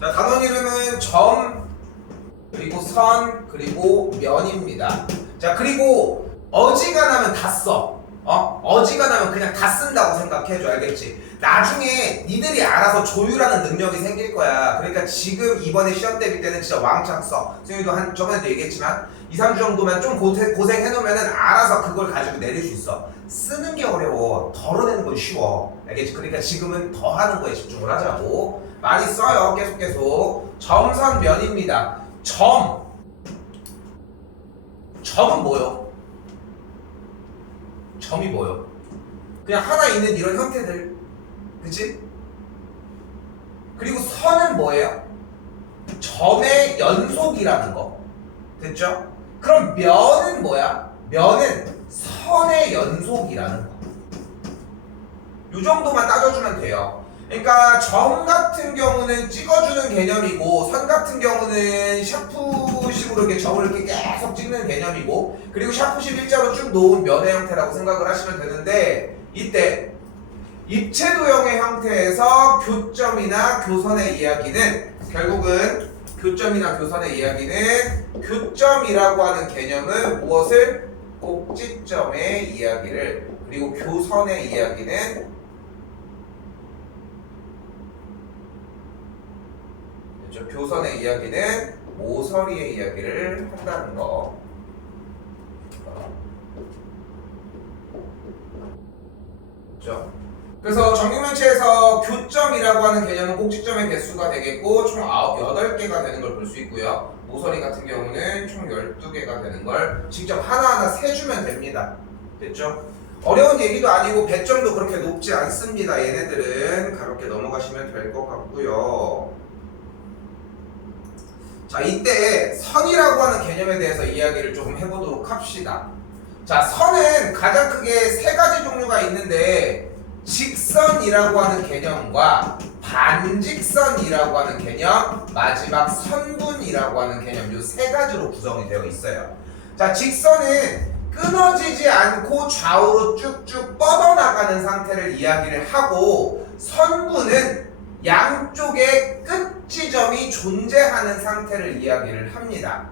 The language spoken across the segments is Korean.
자, 단원 이름은 점, 그리고 선, 그리고 면입니다. 자, 그리고 어지간하면 다 써. 어지간하면 그냥 다 쓴다고 생각해줘. 알겠지? 나중에 니들이 알아서 조율하는 능력이 생길 거야. 그러니까 지금 이번에 시험 대비 때는 진짜 왕창 써. 승윤이도 저번에도 얘기했지만 2, 3주 정도만 좀 고생해놓으면 알아서 그걸 가지고 내릴 수 있어. 쓰는 게 어려워. 덜어내는 건 쉬워. 알겠지? 그러니까 지금은 더 하는 거에 집중을 하자고. 많이 써요. 계속. 점선 면입니다. 점은 뭐요? 점이 뭐요? 그냥 하나 있는 이런 형태들, 그치? 그리고 선은 뭐예요? 점의 연속이라는 거. 됐죠? 그럼 면은 뭐야? 면은 선의 연속이라는 거. 요 정도만 따져주면 돼요. 그러니까 점 같은 경우는 찍어주는 개념이고, 선 같은 경우는 샤프식으로 이렇게 점을 이렇게 계속 찍는 개념이고, 그리고 샤프식 일자로 쭉 놓은 면의 형태라고 생각을 하시면 되는데, 이때 입체도형의 형태에서 교점이나 교선의 이야기는 결국은 교점이나 교선의 이야기는 교점이라고 하는 개념은 무엇을? 꼭지점의 이야기를, 그리고 교선의 이야기는 교선의 이야기는 모서리의 이야기를 한다는 거. 그렇죠? 그래서 정육면체에서 교점이라고 하는 개념은 꼭지점의 개수가 되겠고 총 8개가 되는 걸 볼 수 있고요. 모서리 같은 경우는 총 12개가 되는 걸 직접 하나하나 세주면 됩니다. 됐죠? 어려운 얘기도 아니고 배점도 그렇게 높지 않습니다. 얘네들은 가볍게 넘어가시면 될 것 같고요. 자, 이때 선이라고 하는 개념에 대해서 이야기를 조금 해보도록 합시다. 자, 선은 가장 크게 3가지 종류가 있는데 직선이라고 하는 개념과 반직선이라고 하는 개념, 마지막 선분이라고 하는 개념, 이 3가지로 구성이 되어 있어요. 자, 직선은 끊어지지 않고 좌우로 쭉쭉 뻗어나가는 상태를 이야기를 하고, 선분은 양쪽에 끝 지점이 존재하는 상태를 이야기를 합니다.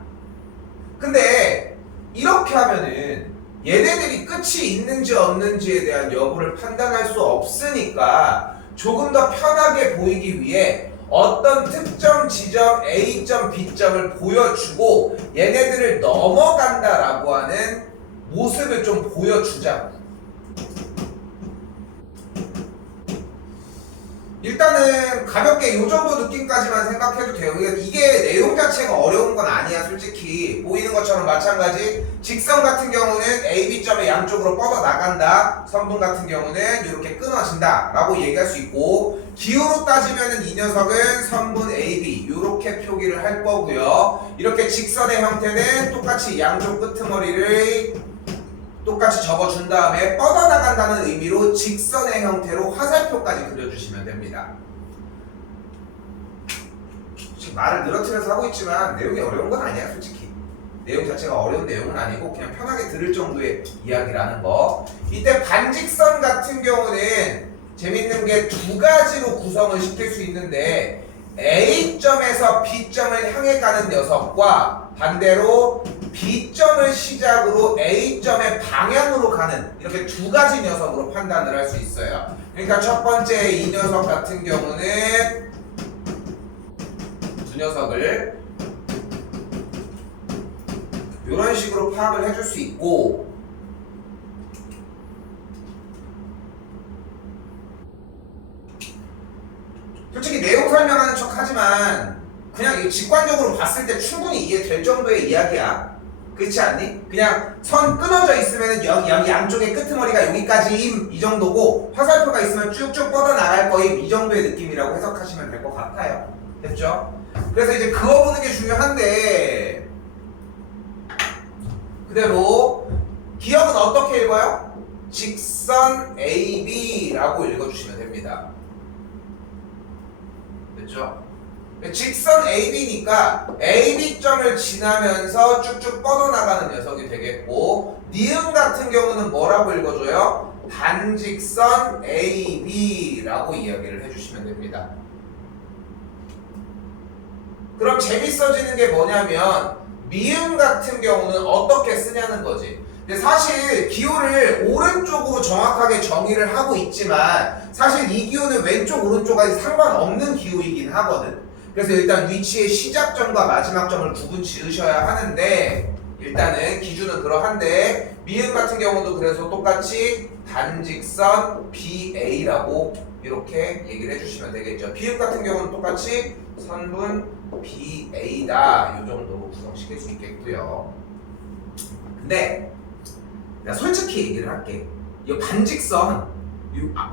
근데 이렇게 하면은 얘네들이 끝이 있는지 없는지에 대한 여부를 판단할 수 없으니까 조금 더 편하게 보이기 위해 어떤 특정 지점 A점, B점을 보여주고 얘네들을 넘어간다라고 하는 모습을 좀 보여주자고. 일단은 가볍게 이 정도 느낌까지만 생각해도 돼요. 이게 내용 자체가 어려운 건 아니야. 솔직히 보이는 것처럼 마찬가지. 직선 같은 경우는 A, B점의 양쪽으로 뻗어 나간다. 선분 같은 경우는 이렇게 끊어진다 라고 얘기할 수 있고, 기호로 따지면 이 녀석은 선분 A, B 이렇게 표기를 할 거고요. 이렇게 직선의 형태는 똑같이 양쪽 끄트머리를 똑같이 접어준 다음에 뻗어나간다는 의미로 직선의 형태로 화살표까지 그려주시면 됩니다. 지금 말을 늘어뜨려서 하고 있지만 내용이 어려운 건 아니야. 솔직히 내용 자체가 어려운 내용은 아니고 그냥 편하게 들을 정도의 이야기라는 거. 이때 반직선 같은 경우는 재밌는 게 2가지로 구성을 시킬 수 있는데, A점에서 B점을 향해 가는 녀석과 반대로 B점을 시작으로 A점의 방향으로 가는, 이렇게 2가지 녀석으로 판단을 할 수 있어요. 그러니까 첫 번째 이 녀석 같은 경우는 두 녀석을 이런 식으로 파악을 해줄 수 있고, 솔직히 내용 설명하는 척 하지만 그냥 직관적으로 봤을 때 충분히 이해될 정도의 이야기야. 그렇지 않니? 그냥 선 끊어져 있으면 여기 양쪽의 끄트머리가 여기까지임 이 정도고, 화살표가 있으면 쭉쭉 뻗어나갈 거임 이 정도의 느낌이라고 해석하시면 될 것 같아요. 됐죠? 그래서 이제 그거 보는 게 중요한데, 그대로 기억은 어떻게 읽어요? 직선 AB라고 읽어주시면 됩니다. 됐죠? 직선 AB니까 AB점을 지나면서 쭉쭉 뻗어나가는 녀석이 되겠고, 니은 같은 경우는 뭐라고 읽어줘요? 반직선 AB라고 이야기를 해주시면 됩니다. 그럼 재밌어지는 게 뭐냐면 미음 같은 경우는 어떻게 쓰냐는 거지. 근데 사실 기호를 오른쪽으로 정확하게 정의를 하고 있지만 사실 이 기호는 왼쪽 오른쪽까지 상관없는 기호이긴 하거든. 그래서 일단 위치의 시작점과 마지막 점을 구분 지으셔야 하는데 일단은 기준은 그러한데 미음 같은 경우도 그래서 똑같이 단직선 BA라고 이렇게 얘기를 해주시면 되겠죠. 비읍 같은 경우는 똑같이 선분 BA다 이 정도로 구성시킬 수 있겠고요. 근데 내가 솔직히 얘기를 할게. 이거 반직선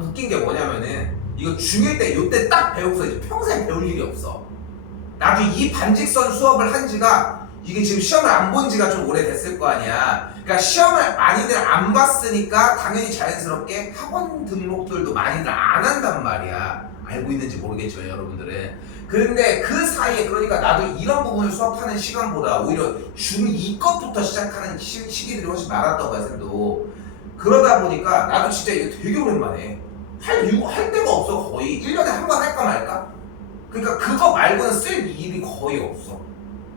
웃긴 게 뭐냐면은 이거 중1 때 요때 딱 배우고서 이제 평생 배울 일이 없어. 나도 이 반직선 수업을 한 지가 이게 지금 시험을 안 본 지가 좀 오래됐을 거 아니야. 그러니까 시험을 많이들 안 봤으니까 당연히 자연스럽게 학원 등록들도 많이들 안 한단 말이야. 알고 있는지 모르겠지만 여러분들은. 그런데 그 사이에 그러니까 나도 이런 부분을 수업하는 시간보다 오히려 중2 것부터 시작하는 시기들이 훨씬 많았던 거야 쌤도. 그러다 보니까 나도 진짜 이거 되게 오랜만에 할 데가 없어. 거의 1년에 한 번 할까 말까? 그러니까 그거 말고는 쓸 일이 거의 없어.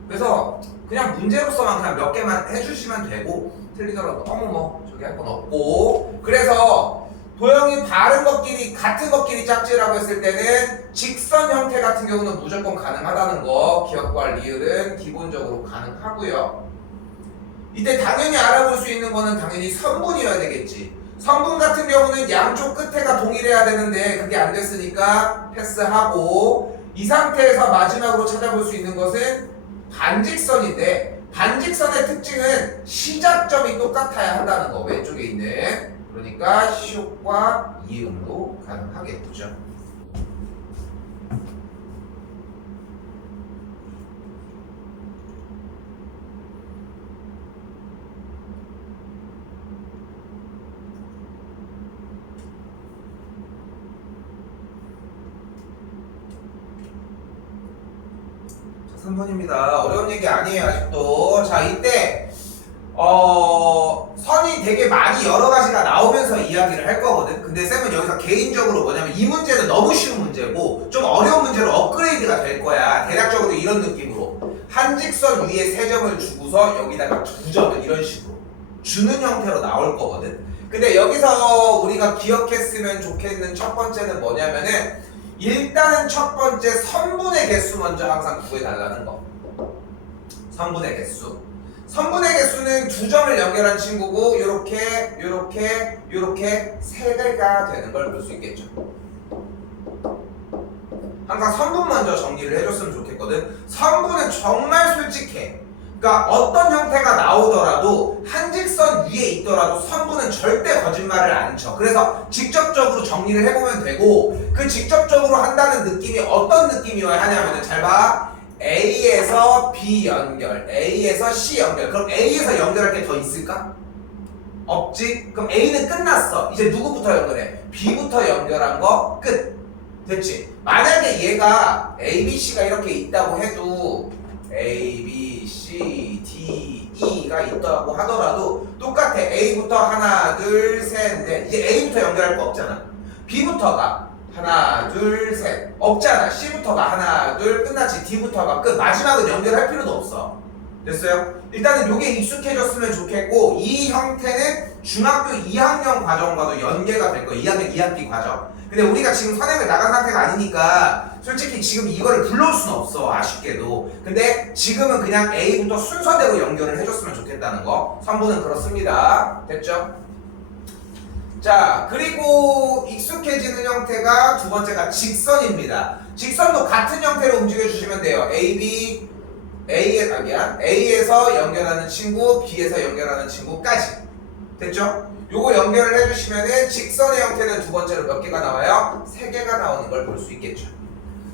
그래서 그냥 문제로서만 그냥 몇 개만 해주시면 되고 틀리더라도 어머 뭐 저기 할 건 없고. 그래서 도형이 바른 것끼리 같은 것끼리 짝지라고 했을 때는 직선 형태 같은 경우는 무조건 가능하다는 거 기억과 리을은 기본적으로 가능하고요. 이때 당연히 알아볼 수 있는 거는 당연히 선분이어야 되겠지. 선분 같은 경우는 양쪽 끝에가 동일해야 되는데 그게 안 됐으니까 패스하고 이 상태에서 마지막으로 찾아볼 수 있는 것은 반직선인데 반직선의 특징은 시작점이 똑같아야 한다는 거. 왼쪽에 있는 그러니까 시옷과 이음도 가능하겠죠. 자, 3번입니다. 어려운 얘기 아니에요 아직도. 자 이때 선이 되게 많이 여러 가지가 나오면서 이야기를 할 거거든. 근데 쌤은 여기서 개인적으로 뭐냐면 이 문제는 너무 쉬운 문제고 좀 어려운 문제로 업그레이드가 될 거야. 대략적으로 이런 느낌으로 한 직선 위에 3점을 주고서 여기다가 2점을 이런 식으로 주는 형태로 나올 거거든. 근데 여기서 우리가 기억했으면 좋겠는 첫 번째는 뭐냐면은 일단은 첫 번째 선분의 개수 먼저 항상 구해달라는 거. 선분의 개수. 선분의 개수는 2점을 연결한 친구고 요렇게 요렇게 요렇게 3개가 되는 걸 볼 수 있겠죠. 항상 선분 먼저 정리를 해줬으면 좋겠거든. 선분은 정말 솔직해. 그러니까 어떤 형태가 나오더라도 한 직선 위에 있더라도 선분은 절대 거짓말을 안 쳐. 그래서 직접적으로 정리를 해보면 되고 그 직접적으로 한다는 느낌이 어떤 느낌이어야 하냐면은 잘 봐. A에서 B 연결, A에서 C 연결. 그럼 A에서 연결할 게 더 있을까? 없지? 그럼 A는 끝났어. 이제 누구부터 연결해? B부터 연결한 거 끝. 됐지? 만약에 얘가 A, B, C가 이렇게 있다고 해도 A, B, C, D, E가 있다고 하더라도 똑같아. A부터 하나, 둘, 셋, 넷. 이제 A부터 연결할 거 없잖아. B부터가 하나, 둘, 셋. 없잖아. C부터가 하나, 둘, 끝났지. D부터가 끝. 마지막은 연결할 필요도 없어. 됐어요? 일단은 요게 익숙해졌으면 좋겠고 이 형태는 중학교 2학년 과정과도 연계가 될 거예요. 2학년 2학기 과정. 근데 우리가 지금 선행을 나간 상태가 아니니까 솔직히 지금 이거를 불러올 수는 없어. 아쉽게도. 근데 지금은 그냥 A부터 순서대로 연결을 해줬으면 좋겠다는 거. 선분은 그렇습니다. 됐죠? 자, 그리고 익숙해지는 형태가 두 번째가 직선입니다. 직선도 같은 형태로 움직여주시면 돼요. A에서 연결하는 친구, B에서 연결하는 친구까지. 됐죠? 요거 연결을 해주시면은 직선의 형태는 두 번째로 몇 개가 나와요? 3개가 나오는 걸 볼 수 있겠죠.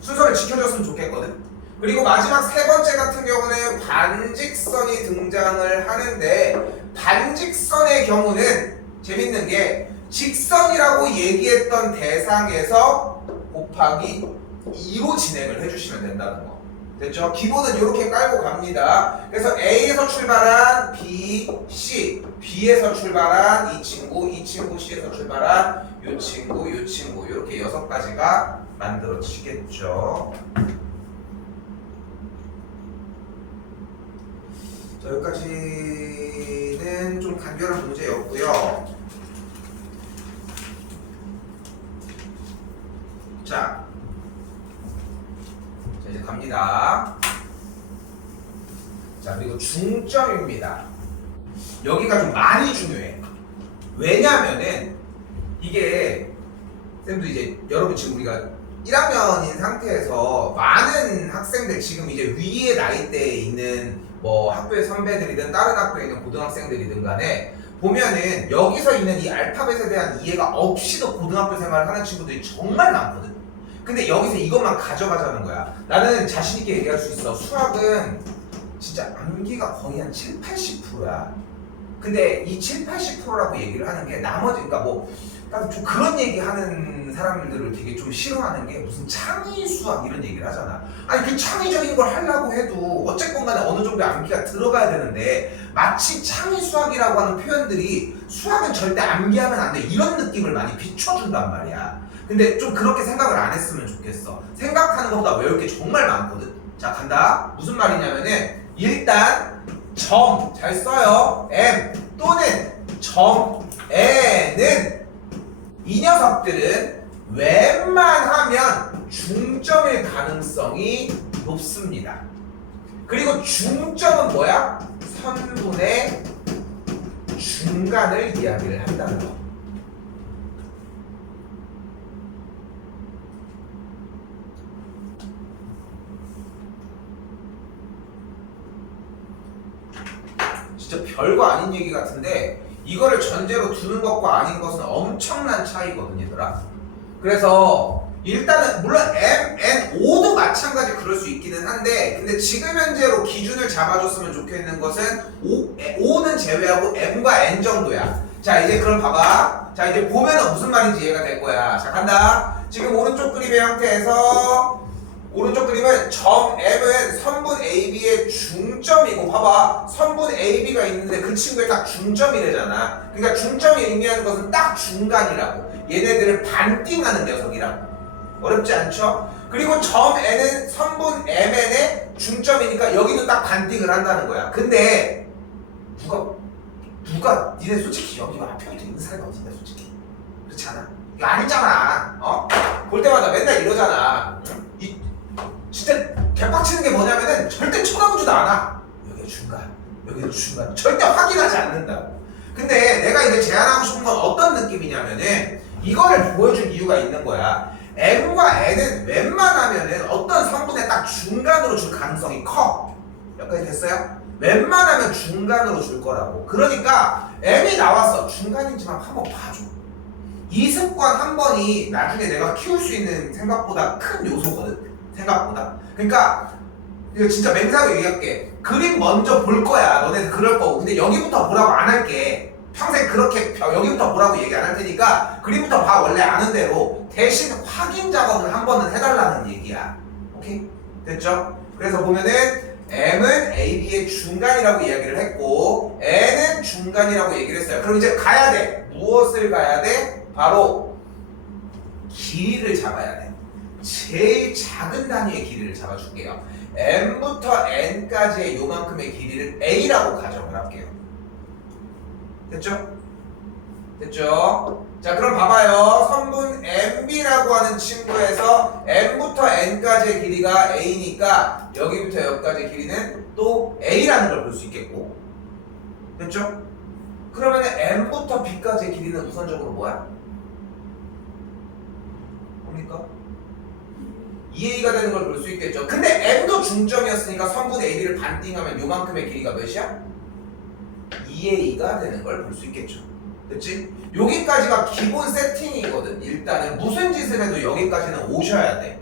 순서를 지켜줬으면 좋겠거든. 그리고 마지막 세 번째 같은 경우는 반직선이 등장을 하는데 반직선의 경우는 재밌는 게 직선이라고 얘기했던 대상에서 곱하기 2로 진행을 해주시면 된다는 거. 됐죠? 기본은 이렇게 깔고 갑니다. 그래서 A에서 출발한 B, C, B에서 출발한 이 친구, C에서 출발한 이 친구, 이렇게 6가지가 만들어지겠죠. 자, 여기까지는 좀 간결한 문제였고요. 자, 이제 갑니다. 자, 그리고 중점입니다. 여기가 좀 많이 중요해. 왜냐면은 이게 쌤도 이제 여러분 지금 우리가 1학년인 상태에서 많은 학생들 지금 이제 위의 나이대에 있는 뭐 학교의 선배들이든 다른 학교에 있는 고등학생들이든 간에 보면은 여기서 있는 이 알파벳에 대한 이해가 없이도 고등학교 생활을 하는 친구들이 정말 많거든. 근데 여기서 이것만 가져가자는 거야. 나는 자신 있게 얘기할 수 있어. 수학은 진짜 암기가 거의 한 7, 80%야. 근데 이 7, 80%라고 얘기를 하는 게 나머지 그러니까 뭐 좀 그런 얘기 하는 사람들을 되게 좀 싫어하는 게 무슨 창의 수학 이런 얘기를 하잖아. 아니 그 창의적인 걸 하려고 해도 어쨌건 간에 어느 정도 암기가 들어가야 되는데 마치 창의 수학이라고 하는 표현들이 수학은 절대 암기하면 안 돼 이런 느낌을 많이 비춰준단 말이야. 근데 좀 그렇게 생각을 안 했으면 좋겠어. 생각하는 것보다 외울 게 정말 많거든. 자 간다. 무슨 말이냐면은 일단 점 잘 써요. M 또는 점 N은 이 녀석들은 웬만하면 중점일 가능성이 높습니다. 그리고 중점은 뭐야? 선분의 중간을 이야기를 한다는 거. 진짜 별거 아닌 얘기 같은데 이거를 전제로 두는 것과 아닌 것은 엄청난 차이거든 얘들아. 그래서 일단은 물론 M, N, O도 마찬가지 그럴 수 있기는 한데 근데 지금 현재로 기준을 잡아줬으면 좋겠는 것은 O는 제외하고 M과 N 정도야. 자 이제 그럼 봐봐. 자 이제 보면은 무슨 말인지 이해가 될 거야. 자 간다. 지금 오른쪽 그림의 형태에서 오른쪽 그림은 점 M은 선분 AB의 중점이고 봐봐 선분 AB가 있는데 그 친구의 딱 중점이래잖아. 그러니까 중점이 의미하는 것은 딱 중간이라고. 얘네들을 반띵하는 녀석이라고. 어렵지 않죠? 그리고 점 N은 선분 MN의 중점이니까 여기도 딱 반띵을 한다는 거야. 근데 누가 니네 솔직히 여기 앞에 있는 사람이 어디냐 솔직히. 그렇지 않아? 이거 아니잖아. 볼 때마다 맨날 이러잖아. 진짜 개빡치는 게 뭐냐면은 절대 쳐다보지도 않아. 여기가 중간, 여기도 중간. 절대 확인하지 않는다고. 근데 내가 이제 제안하고 싶은 건 어떤 느낌이냐면은 이거를 보여줄 이유가 있는 거야. M과 N은 웬만하면은 어떤 성분의 딱 중간으로 줄 가능성이 커. 여기까지 됐어요? 웬만하면 중간으로 줄 거라고. 그러니까 M이 나왔어. 중간인지만 한번 봐줘. 이 습관 한 번이 나중에 내가 키울 수 있는 생각보다 큰 요소거든. 생각보다. 그러니까 이거 진짜 맹세하게 얘기할게. 그림 먼저 볼 거야. 너네들 그럴 거고. 근데 여기부터 보라고 안 할게. 평생 그렇게 여기부터 보라고 얘기 안 할 테니까 그림부터 봐. 원래 아는 대로. 대신 확인 작업을 한 번은 해달라는 얘기야. 오케이? 됐죠? 그래서 보면은 M은 AB의 중간이라고 이야기를 했고 N은 중간이라고 얘기를 했어요. 그럼 이제 가야 돼. 무엇을 가야 돼? 바로 길이를 잡아야 돼. 제일 작은 단위의 길이를 잡아줄게요. M부터 N까지의 요만큼의 길이를 A라고 가정을 할게요. 됐죠? 됐죠? 자 그럼 봐봐요. 선분 MB라고 하는 친구에서 M부터 N까지의 길이가 A니까 여기부터 여기까지의 길이는 또 A라는 걸 볼 수 있겠고. 됐죠? 그러면 M부터 B까지의 길이는 우선적으로 뭐야? 뭡니까? 2A가 되는 걸 볼 수 있겠죠. 근데 M도 중점이었으니까 선분 AB를 반띵하면 요만큼의 길이가 몇이야? 2A가 되는 걸 볼 수 있겠죠. 됐지? 여기까지가 기본 세팅이거든. 일단은 무슨 짓을 해도 여기까지는 오셔야 돼.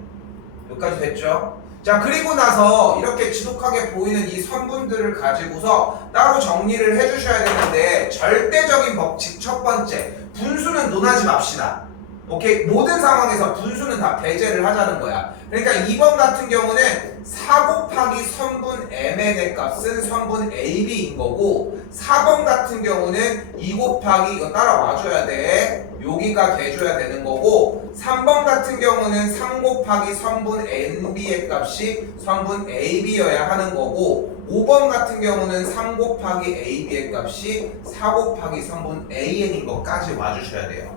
여기까지 됐죠? 자 그리고 나서 이렇게 지독하게 보이는 이 선분들을 가지고서 따로 정리를 해주셔야 되는데 절대적인 법칙 첫 번째 분수는 논하지 맙시다. 오케이? 모든 상황에서 분수는 다 배제를 하자는 거야. 그러니까 2번 같은 경우는 4 곱하기 선분 mn의 값은 선분 ab인 거고 4번 같은 경우는 2 곱하기 이거 따라와줘야 돼. 여기가 돼줘야 되는 거고 3번 같은 경우는 3 곱하기 선분 nb의 값이 선분 ab여야 하는 거고 5번 같은 경우는 3 곱하기 ab의 값이 4 곱하기 선분 an인 것까지 와주셔야 돼요.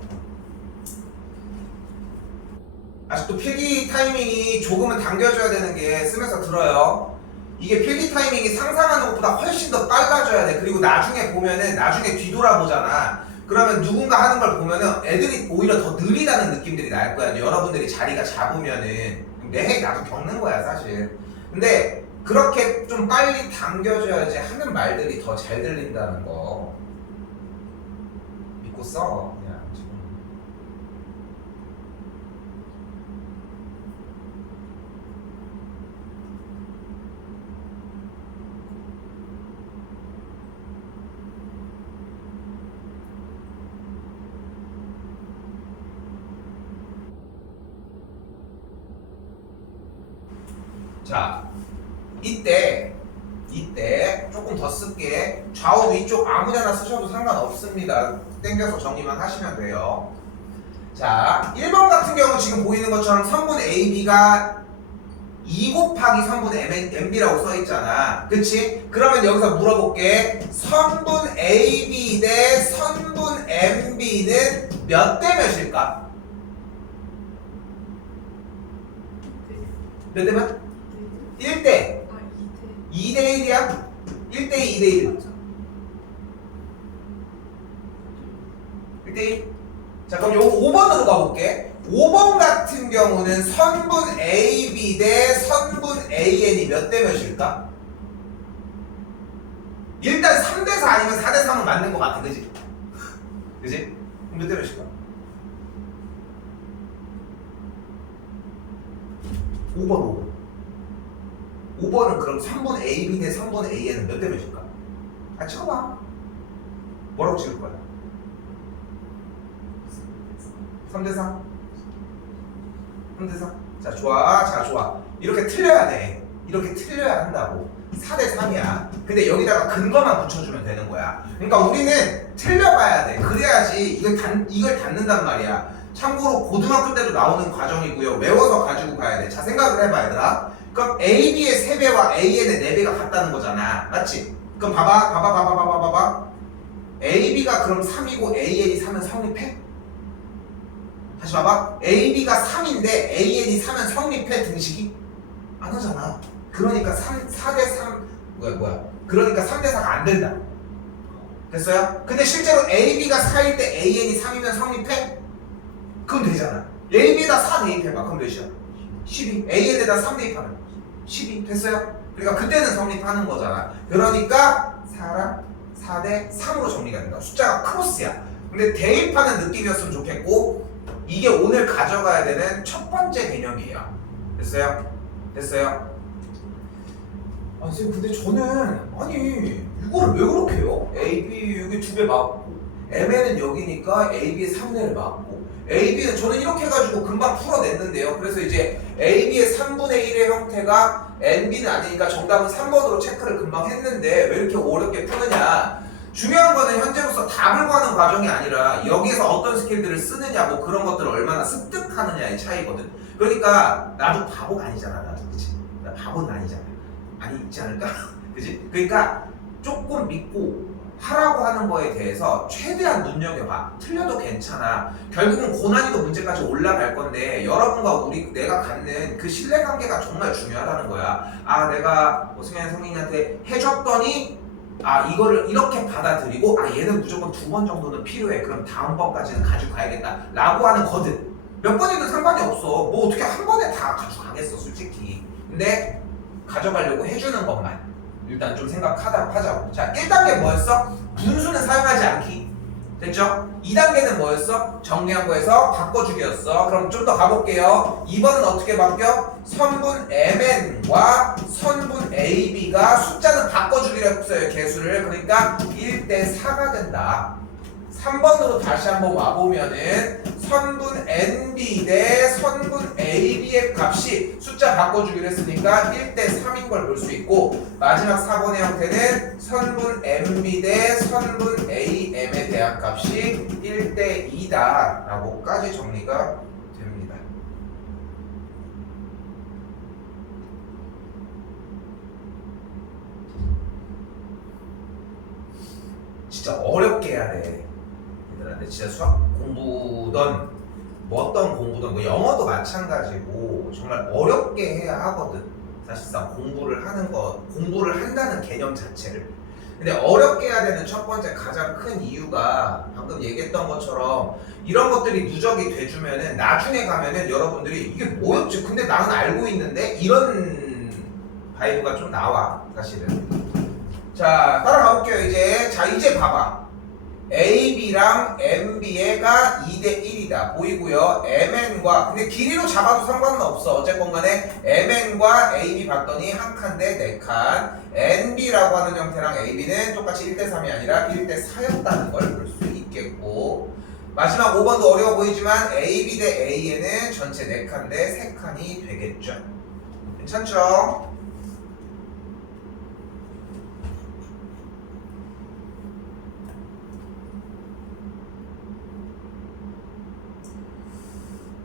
아직도 필기 타이밍이 조금은 당겨줘야 되는 게 쓰면서 들어요. 이게 필기 타이밍이 상상하는 것보다 훨씬 더 빨라져야 돼. 그리고 나중에 보면은 나중에 뒤돌아보잖아. 그러면 누군가 하는 걸 보면은 애들이 오히려 더 느리다는 느낌들이 날 거야. 여러분들이 자리가 잡으면은 매해 나도 겪는 거야 사실. 근데 그렇게 좀 빨리 당겨줘야지 하는 말들이 더 잘 들린다는 거 믿고 써. 그냥 지금. 자, 이때 조금 더 쓸게. 좌우 위쪽 아무데나 쓰셔도 상관없습니다. 땡겨서 정리만 하시면 돼요. 자, 1번 같은 경우 지금 보이는 것처럼 선분 AB가 2 곱하기 선분 MB라고 써있잖아. 그치? 그러면 여기서 물어볼게. 선분 AB 대 선분 MB는 몇 대 몇일까? 몇 대 몇? 1대 2대 1이야? 1대 2, 2대 1. 1대 1. 자, 그럼 요거 5번으로 가볼게. 5번 같은 경우는 선분 AB 대 선분 AN이 몇 대 몇일까? 일단 3대 4 아니면 4대 3은 맞는 것 같아, 그지? 그지? 그럼 몇 대 몇일까? 5번. 5번은 그럼 3분 AB 대 3분 AN은 몇 대 몇일까? 아, 찍어봐. 뭐라고 찍을 거야? 3대 4? 3대 4? 자, 좋아. 자, 좋아. 이렇게 틀려야 돼. 이렇게 틀려야 한다고. 4대 3이야. 근데 여기다가 근거만 붙여주면 되는 거야. 그러니까 우리는 틀려봐야 돼. 그래야지 이걸 닫는단 말이야. 참고로 고등학교 때도 나오는 과정이고요. 외워서 가지고 가야 돼. 자, 생각을 해봐, 얘들아. 그럼 AB의 3배와 AN의 4배가 같다는 거잖아. 맞지? 그럼 봐봐. AB가 그럼 3이고 AN이 3은 성립해? 다시 봐봐. AB가 3인데 AN이 3은 성립해? 등식이? 안 하잖아. 그러니까 4대 3 뭐야 그러니까 3대 4가 안 된다. 됐어요? 근데 실제로 AB가 4일 때 AN이 3이면 성립해? 그럼 되잖아. AB에다 4 대입해봐. 그럼 몇이야? 12. AN에다 3 대입하면 12. 됐어요? 그러니까 그때는 성립하는 거잖아. 그러니까 4랑 4대 3으로 정리가 된다. 숫자가 크로스야. 근데 대입하는 느낌이었으면 좋겠고 이게 오늘 가져가야 되는 첫 번째 개념이에요. 됐어요? 아 선생님 근데 저는 아니 이거를 왜 그렇게 해요? AB 여기 2배 맞고 MN은 여기니까 AB의 3분의 1 맞고 AB는 저는 이렇게 해가지고 금방 풀어냈는데요. 그래서 이제 AB의 3분의 1의 형태가 NB는 아니니까 정답은 3번으로 체크를 금방 했는데 왜 이렇게 어렵게 푸느냐. 중요한 거는 현재로서 답을 구하는 과정이 아니라 여기에서 어떤 스킬들을 쓰느냐 뭐 그런 것들을 얼마나 습득하느냐의 차이거든. 그러니까 나도 바보가 아니잖아. 나도 그치? 나 바보는 아니잖아. 아니 있지 않을까? 그치? 그러니까 조금 믿고 하라고 하는 거에 대해서 최대한 눈여겨봐. 틀려도 괜찮아. 결국은 고난이도 문제까지 올라갈 건데 여러분과 내가 갖는 그 신뢰관계가 정말 중요하다는 거야. 아 내가 승현 성인한테 해줬더니 이거를 이렇게 받아들이고 얘는 무조건 2번 정도는 필요해. 그럼 다음번까지는 가지고 가야겠다 라고 하는 거든. 몇 번이든 상관이 없어. 뭐 어떻게 한 번에 다 가지고 가겠어 솔직히. 근데 가져가려고 해주는 것만 일단 좀 생각하자고. 자, 1단계 뭐였어? 분수는 사용하지 않기. 됐죠? 2단계는 뭐였어? 정리한 거에서 바꿔주기였어. 그럼 좀 더 가볼게요. 2번은 어떻게 바뀌어? 선분 MN과 선분 AB가 숫자는 바꿔주기로 했어요. 개수를. 그러니까 1대 4가 된다. 3번으로 다시 한번 와보면은 선분 NB 대 선분 AB의 값이 숫자 바꿔주기로 했으니까 1대 3인 걸 볼 수 있고, 마지막 4번의 형태는 선분 MB 대 선분 AM에 대한 값이 1대 2다 라고까지 정리가 됩니다. 진짜 어렵게 해야 돼. 얘들한테 진짜 수학 공부든 뭐 어떤 공부든 뭐 영어도 마찬가지고 정말 어렵게 해야 하거든. 사실상 공부를 한다는 개념 자체를. 근데 어렵게 해야 되는 첫 번째 가장 큰 이유가 방금 얘기했던 것처럼 이런 것들이 누적이 돼주면은 나중에 가면은 여러분들이 이게 뭐였지? 근데 나는 알고 있는데 이런 바이브가 좀 나와 사실은. 자, 따라가 볼게요. 이제 봐봐. AB랑 MB가 2대 1이다. 보이고요. MN과, 근데 길이로 잡아도 상관은 없어. 어쨌건 간에 MN과 AB 봤더니 한 칸 대 네 칸. NB라고 하는 형태랑 AB는 똑같이 1대 3이 아니라 1대 4였다는 걸 볼 수 있겠고, 마지막 5번도 어려워 보이지만 AB 대 AN은 전체 4칸 대 3칸이 되겠죠. 괜찮죠?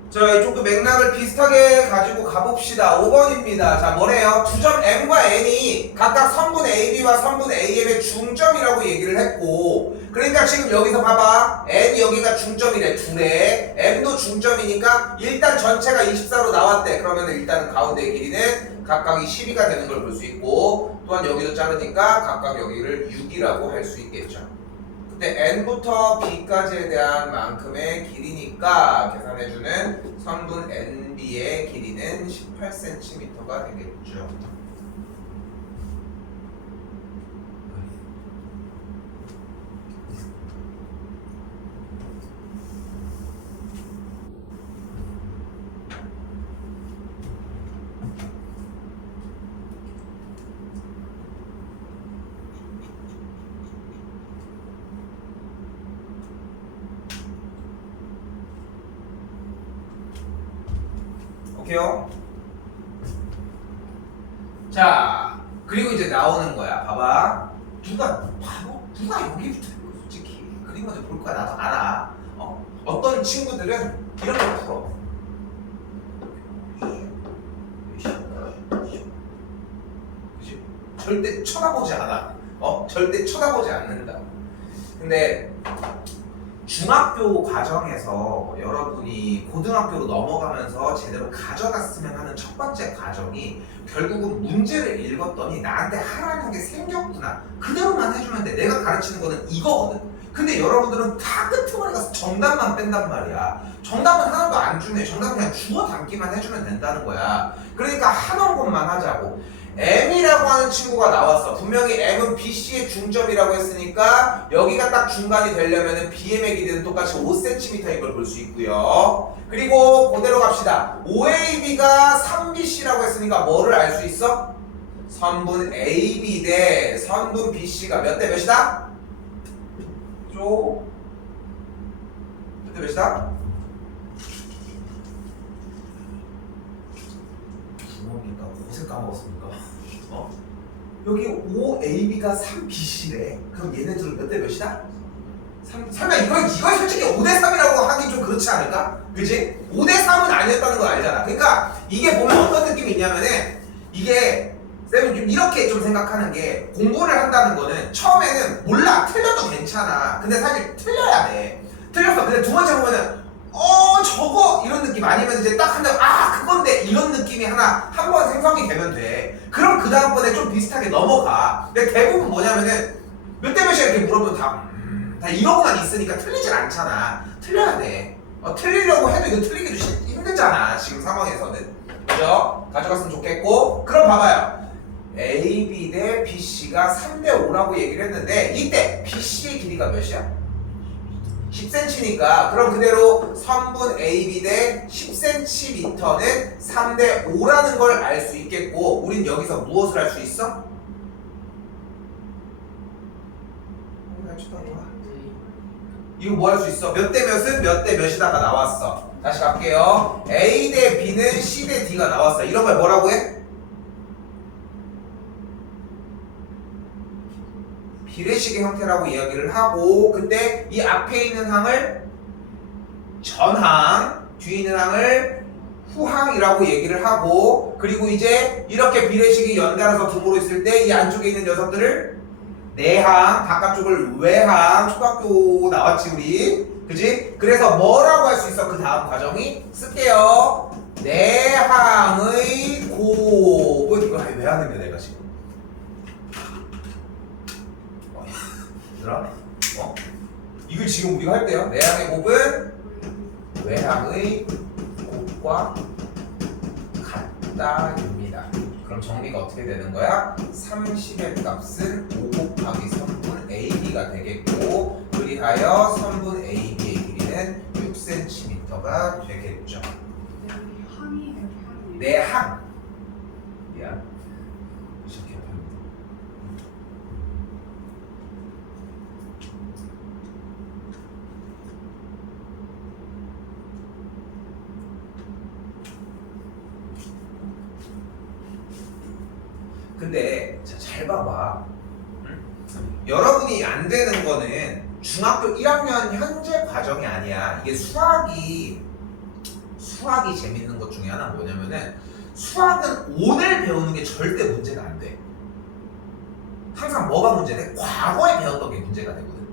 자, 이쪽도 맥락을 비슷하게 가지고 가봅시다. 5번입니다. 자, 뭐래요? 두점 M과 N이 각각 선분 AB와 선분 AM의 중점이라고 얘기를 했고, 그러니까 지금 여기서 봐봐. N 여기가 중점이래, 둘에. M도 중점이니까 일단 전체가 24로 나왔대. 그러면 일단은 가운데 길이는 각각이 12가 되는 걸 볼 수 있고, 또한 여기도 자르니까 각각 여기를 6이라고 할 수 있겠죠. 근데 n부터 b까지에 대한 만큼의 길이니까 계산해주는 선분 nb의 길이는 18cm가 되겠죠. 오케이요? 자, 그리고 이제 나오는 거야. 봐봐. 누가 여기부터 있고, 솔직히 그림 먼저 볼 거야. 나도 알아. 어떤 친구들은 이런 걸 풀어. 그치? 절대 쳐다보지 않아. 절대 쳐다보지 않는다. 근데 중학교 과정에서 여러분이 고등학교로 넘어가면서 제대로 가져갔으면 하는 첫 번째 과정이 결국은 문제를 읽었더니 나한테 하라는 게 생겼구나. 그대로만 해주면 돼. 내가 가르치는 거는 이거거든. 근데 여러분들은 다 끄트머리 가서 정답만 뺀단 말이야. 정답은 하나도 안 주네. 정답은 그냥 주워 담기만 해주면 된다는 거야. 그러니까 하던 것만 하자고. M이라고 하는 친구가 나왔어. 분명히 M은 BC의 중점이라고 했으니까 여기가 딱 중간이 되려면 BM의 길이는 똑같이 5cm인 걸 볼 수 있고요. 그리고 그대로 갑시다. OAB가 3BC라고 했으니까 뭐를 알 수 있어? 선분 AB 대 선분 BC가 몇 대 몇이다? 몇 대 몇이다? 부모니까 옷을 까먹었습니까? 여기 OAB가 3BC래. 그럼 얘네들은 몇 대 몇이다? 3. 이거 솔직히 5대 3이라고 하기 좀 그렇지 않을까? 그지? 5대 3은 아니었다는 걸 알잖아. 그러니까 이게 보면 어떤 느낌이 있냐면은, 이게 쌤은 좀 이렇게 좀 생각하는 게, 공부를 한다는 거는 처음에는 몰라, 틀려도 괜찮아. 근데 사실 틀려야 돼. 틀렸어. 근데 두 번째 보면은 저거 이런 느낌, 아니면 이제 딱 한다고 그건데 이런 느낌이 한 번 생성이 되면 돼. 그럼 그 다음번에 좀 비슷하게 넘어가. 근데 대부분 뭐냐면은 몇 대 몇이야 이렇게 물어보면 다 이러고만 있으니까 틀리진 않잖아. 틀려야 돼. 틀리려고 해도 이거 틀리기도 힘들잖아 지금 상황에서는. 그죠? 가져갔으면 좋겠고. 그럼 봐봐요. AB 대 BC가 3대 5라고 얘기를 했는데, 이때 BC의 길이가 몇이야? 10cm니까 그럼 그대로 선분 AB 대 10cm는 3대 5라는 걸 알 수 있겠고, 우린 여기서 무엇을 알 수 있어? 이거 뭐 할 수 있어? 몇 대 몇은 몇 대 몇이다가 나왔어. 다시 갈게요. A 대 B는 C 대 D가 나왔어. 이런 걸 뭐라고 해? 비례식의 형태라고 이야기를 하고, 근데 이 앞에 있는 항을 전항, 뒤에 있는 항을 후항이라고 얘기를 하고, 그리고 이제 이렇게 비례식이 연달아서 등으로 있을 때 이 안쪽에 있는 녀석들을 내항, 바깥쪽을 외항. 초등학교 나왔지 우리, 그지? 그래서 뭐라고 할 수 있어? 그 다음 과정이 쓸게요. 내항의 곱은, 이거 왜 하는 거야 내가 지금? 얘들아, 이걸 지금 우리가 할 때요. 내항의 곱은 외항의 곱과 같다입니다. 그럼 정리가 어떻게 되는 거야? 30의 값은 5 곱하기 선분 AB가 되겠고, 그리하여 선분 AB의 길이는 6cm가 되겠죠. 내항. 미안. 근데 잘 봐봐. 여러분이 안 되는 거는 중학교 1학년 현재 과정이 아니야. 이게 수학이 재밌는 것 중에 하나 뭐냐면은, 수학은 오늘 배우는 게 절대 문제가 안 돼. 항상 뭐가 문제돼? 과거에 배웠던 게 문제가 되거든.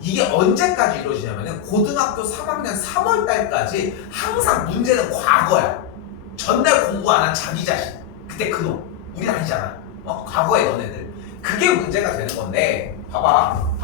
이게 언제까지 이루어지냐면은 고등학교 3학년 3월 달까지 항상 문제는 과거야. 전날 공부 안 한 자기 자신. 그때 그놈. 우린 아니잖아. 과거의 너네들. 그게 문제가 되는 건데, 봐봐.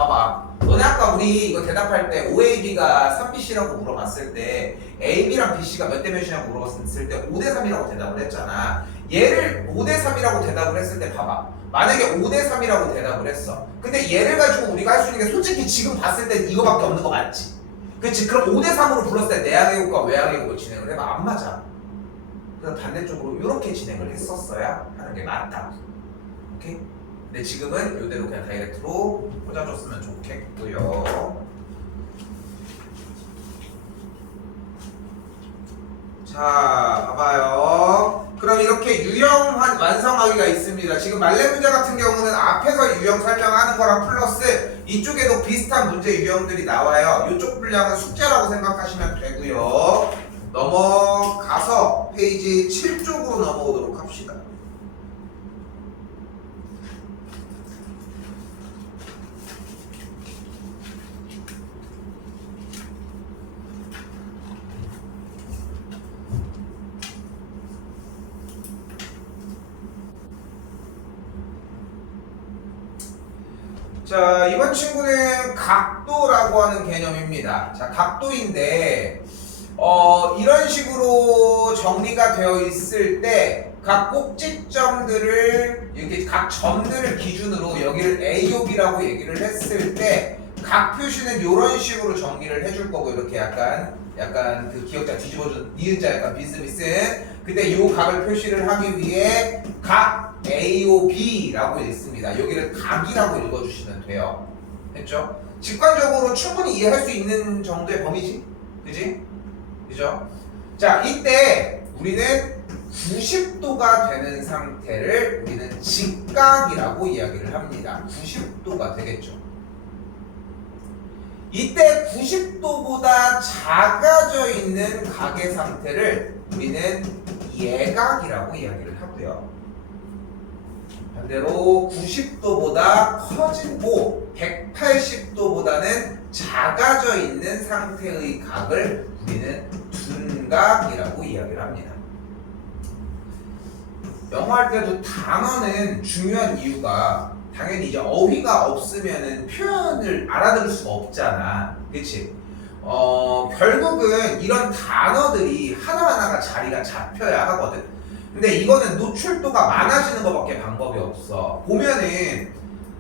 너네 아까 우리 이거 대답할 때 OAB가 3BC라고 물어봤을 때 AB랑 BC가 몇 대 몇이냐고 물어봤을 때 5대 3이라고 대답을 했잖아. 얘를 5대 3이라고 대답을 했을 때 봐봐. 만약에 5대 3이라고 대답을 했어. 근데 얘를 가지고 우리가 할 수 있는 게 솔직히 지금 봤을 때 이거밖에 없는 거 맞지? 그치? 그럼 5대 3으로 불렀을 때 내항의 곱과 외항의 곱을 진행을 해봐. 안 맞아. 그래서 반대쪽으로 이렇게 진행을 했었어야 하는 게 맞다. 오케이? 근데 지금은 이대로 그냥 다이렉트로 꽂아줬으면 좋겠고요. 자, 봐봐요. 그럼 이렇게 유형 완성하기가 있습니다. 지금 말레 문제 같은 경우는 앞에서 유형 설명하는 거랑 플러스 이쪽에도 비슷한 문제 유형들이 나와요. 이쪽 분량은 숙제라고 생각하시면 되고요. 넘어가서 페이지 7쪽으로 넘어오도록 합시다. 자, 이번 친구는 각도라고 하는 개념입니다. 자, 각도인데 이런 식으로 정리가 되어 있을 때 각 꼭지점들을 이렇게 각 점들을 기준으로 여기를 A, B라고 얘기를 했을 때 각 표시는 이런 식으로 정리를 해줄 거고, 이렇게 약간 그 기억자 뒤집어준 니은자 약간 비스비스. 근데 이 각을 표시를 하기 위해 각 AOB라고 있습니다. 여기를 각이라고 읽어주시면 돼요. 됐죠? 직관적으로 충분히 이해할 수 있는 정도의 범위지? 그지? 그죠? 자, 이때 우리는 90도가 되는 상태를 우리는 직각이라고 이야기를 합니다. 90도가 되겠죠. 이때 90도보다 작아져 있는 각의 상태를 우리는 예각이라고 이야기를 하고요. 반대로 90도보다 커지고 180도보다는 작아져 있는 상태의 각을 우리는 둔각이라고 이야기를 합니다. 영어할 때도 단어는 중요한 이유가 당연히 이제 어휘가 없으면은 표현을 알아들을 수가 없잖아. 그치? 결국은 이런 단어들이 하나하나가 자리가 잡혀야 하거든. 근데 이거는 노출도가 많아지는 것밖에 방법이 없어. 보면은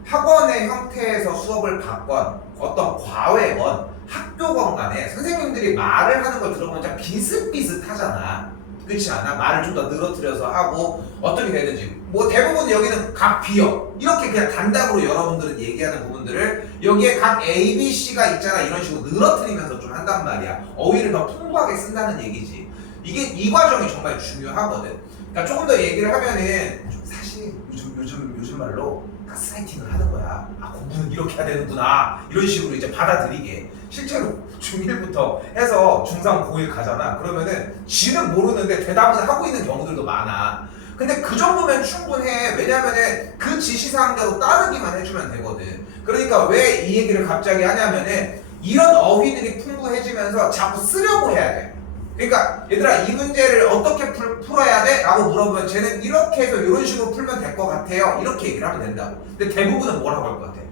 학원의 형태에서 수업을 받건 어떤 과외건 학교건 간에 선생님들이 말을 하는 걸 들어보면 좀 비슷비슷하잖아. 그렇지 않아? 말을 좀 더 늘어뜨려서 하고 어떻게 되는지 뭐 대부분 여기는 각 B역 이렇게 그냥 단답으로 여러분들은 얘기하는 부분들을 여기에 각 A, B, C가 있잖아 이런 식으로 늘어뜨리면서 좀 한단 말이야. 어휘를 더 풍부하게 쓴다는 얘기지. 이게 이 과정이 정말 중요하거든. 그러니까 조금 더 얘기를 하면은 좀 사실 요즘 말로 가스라이팅을 하는 거야. 아 공부는 이렇게 해야 되는구나 이런 식으로 이제 받아들이게. 실제로 중1부터 해서 중3, 고1 가잖아. 그러면은 지는 모르는데 대답을 하고 있는 경우들도 많아. 근데 그 정도면 충분해. 왜냐면은 그 지시사항대로 따르기만 해주면 되거든. 그러니까 왜 이 얘기를 갑자기 하냐면은 이런 어휘들이 풍부해지면서 자꾸 쓰려고 해야 돼. 그러니까 얘들아 이 문제를 어떻게 풀어야 돼? 라고 물어보면 쟤는 이렇게 해서 이런 식으로 풀면 될 것 같아요. 이렇게 얘기를 하면 된다고. 근데 대부분은 뭐라고 할 것 같아?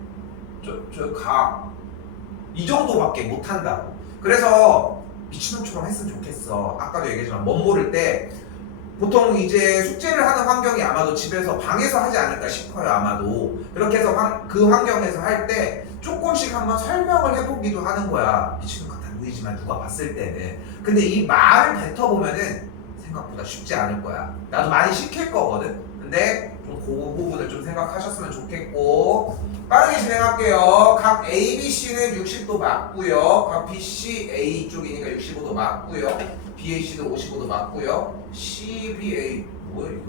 이 정도밖에 못한다고. 그래서 미친놈처럼 했으면 좋겠어. 아까도 얘기했지만 멋 모를 때 보통 이제 숙제를 하는 환경이 아마도 집에서 방에서 하지 않을까 싶어요. 아마도 그렇게 해서 그 환경에서 할 때 조금씩 한번 설명을 해보기도 하는 거야. 미친놈 같아 보이지만 누가 봤을 때는. 근데 이 말을 뱉어보면은 생각보다 쉽지 않을 거야. 나도 많이 시킬 거거든. 근데 좀 그 부분을 좀 생각하셨으면 좋겠고, 빠르게 진행할게요. 각 A, B, C는 60도 맞고요. 각 B, C, A 쪽이니까 65도 맞고요. B, A, C도 55도 맞고요. C, B, A 뭐야 이거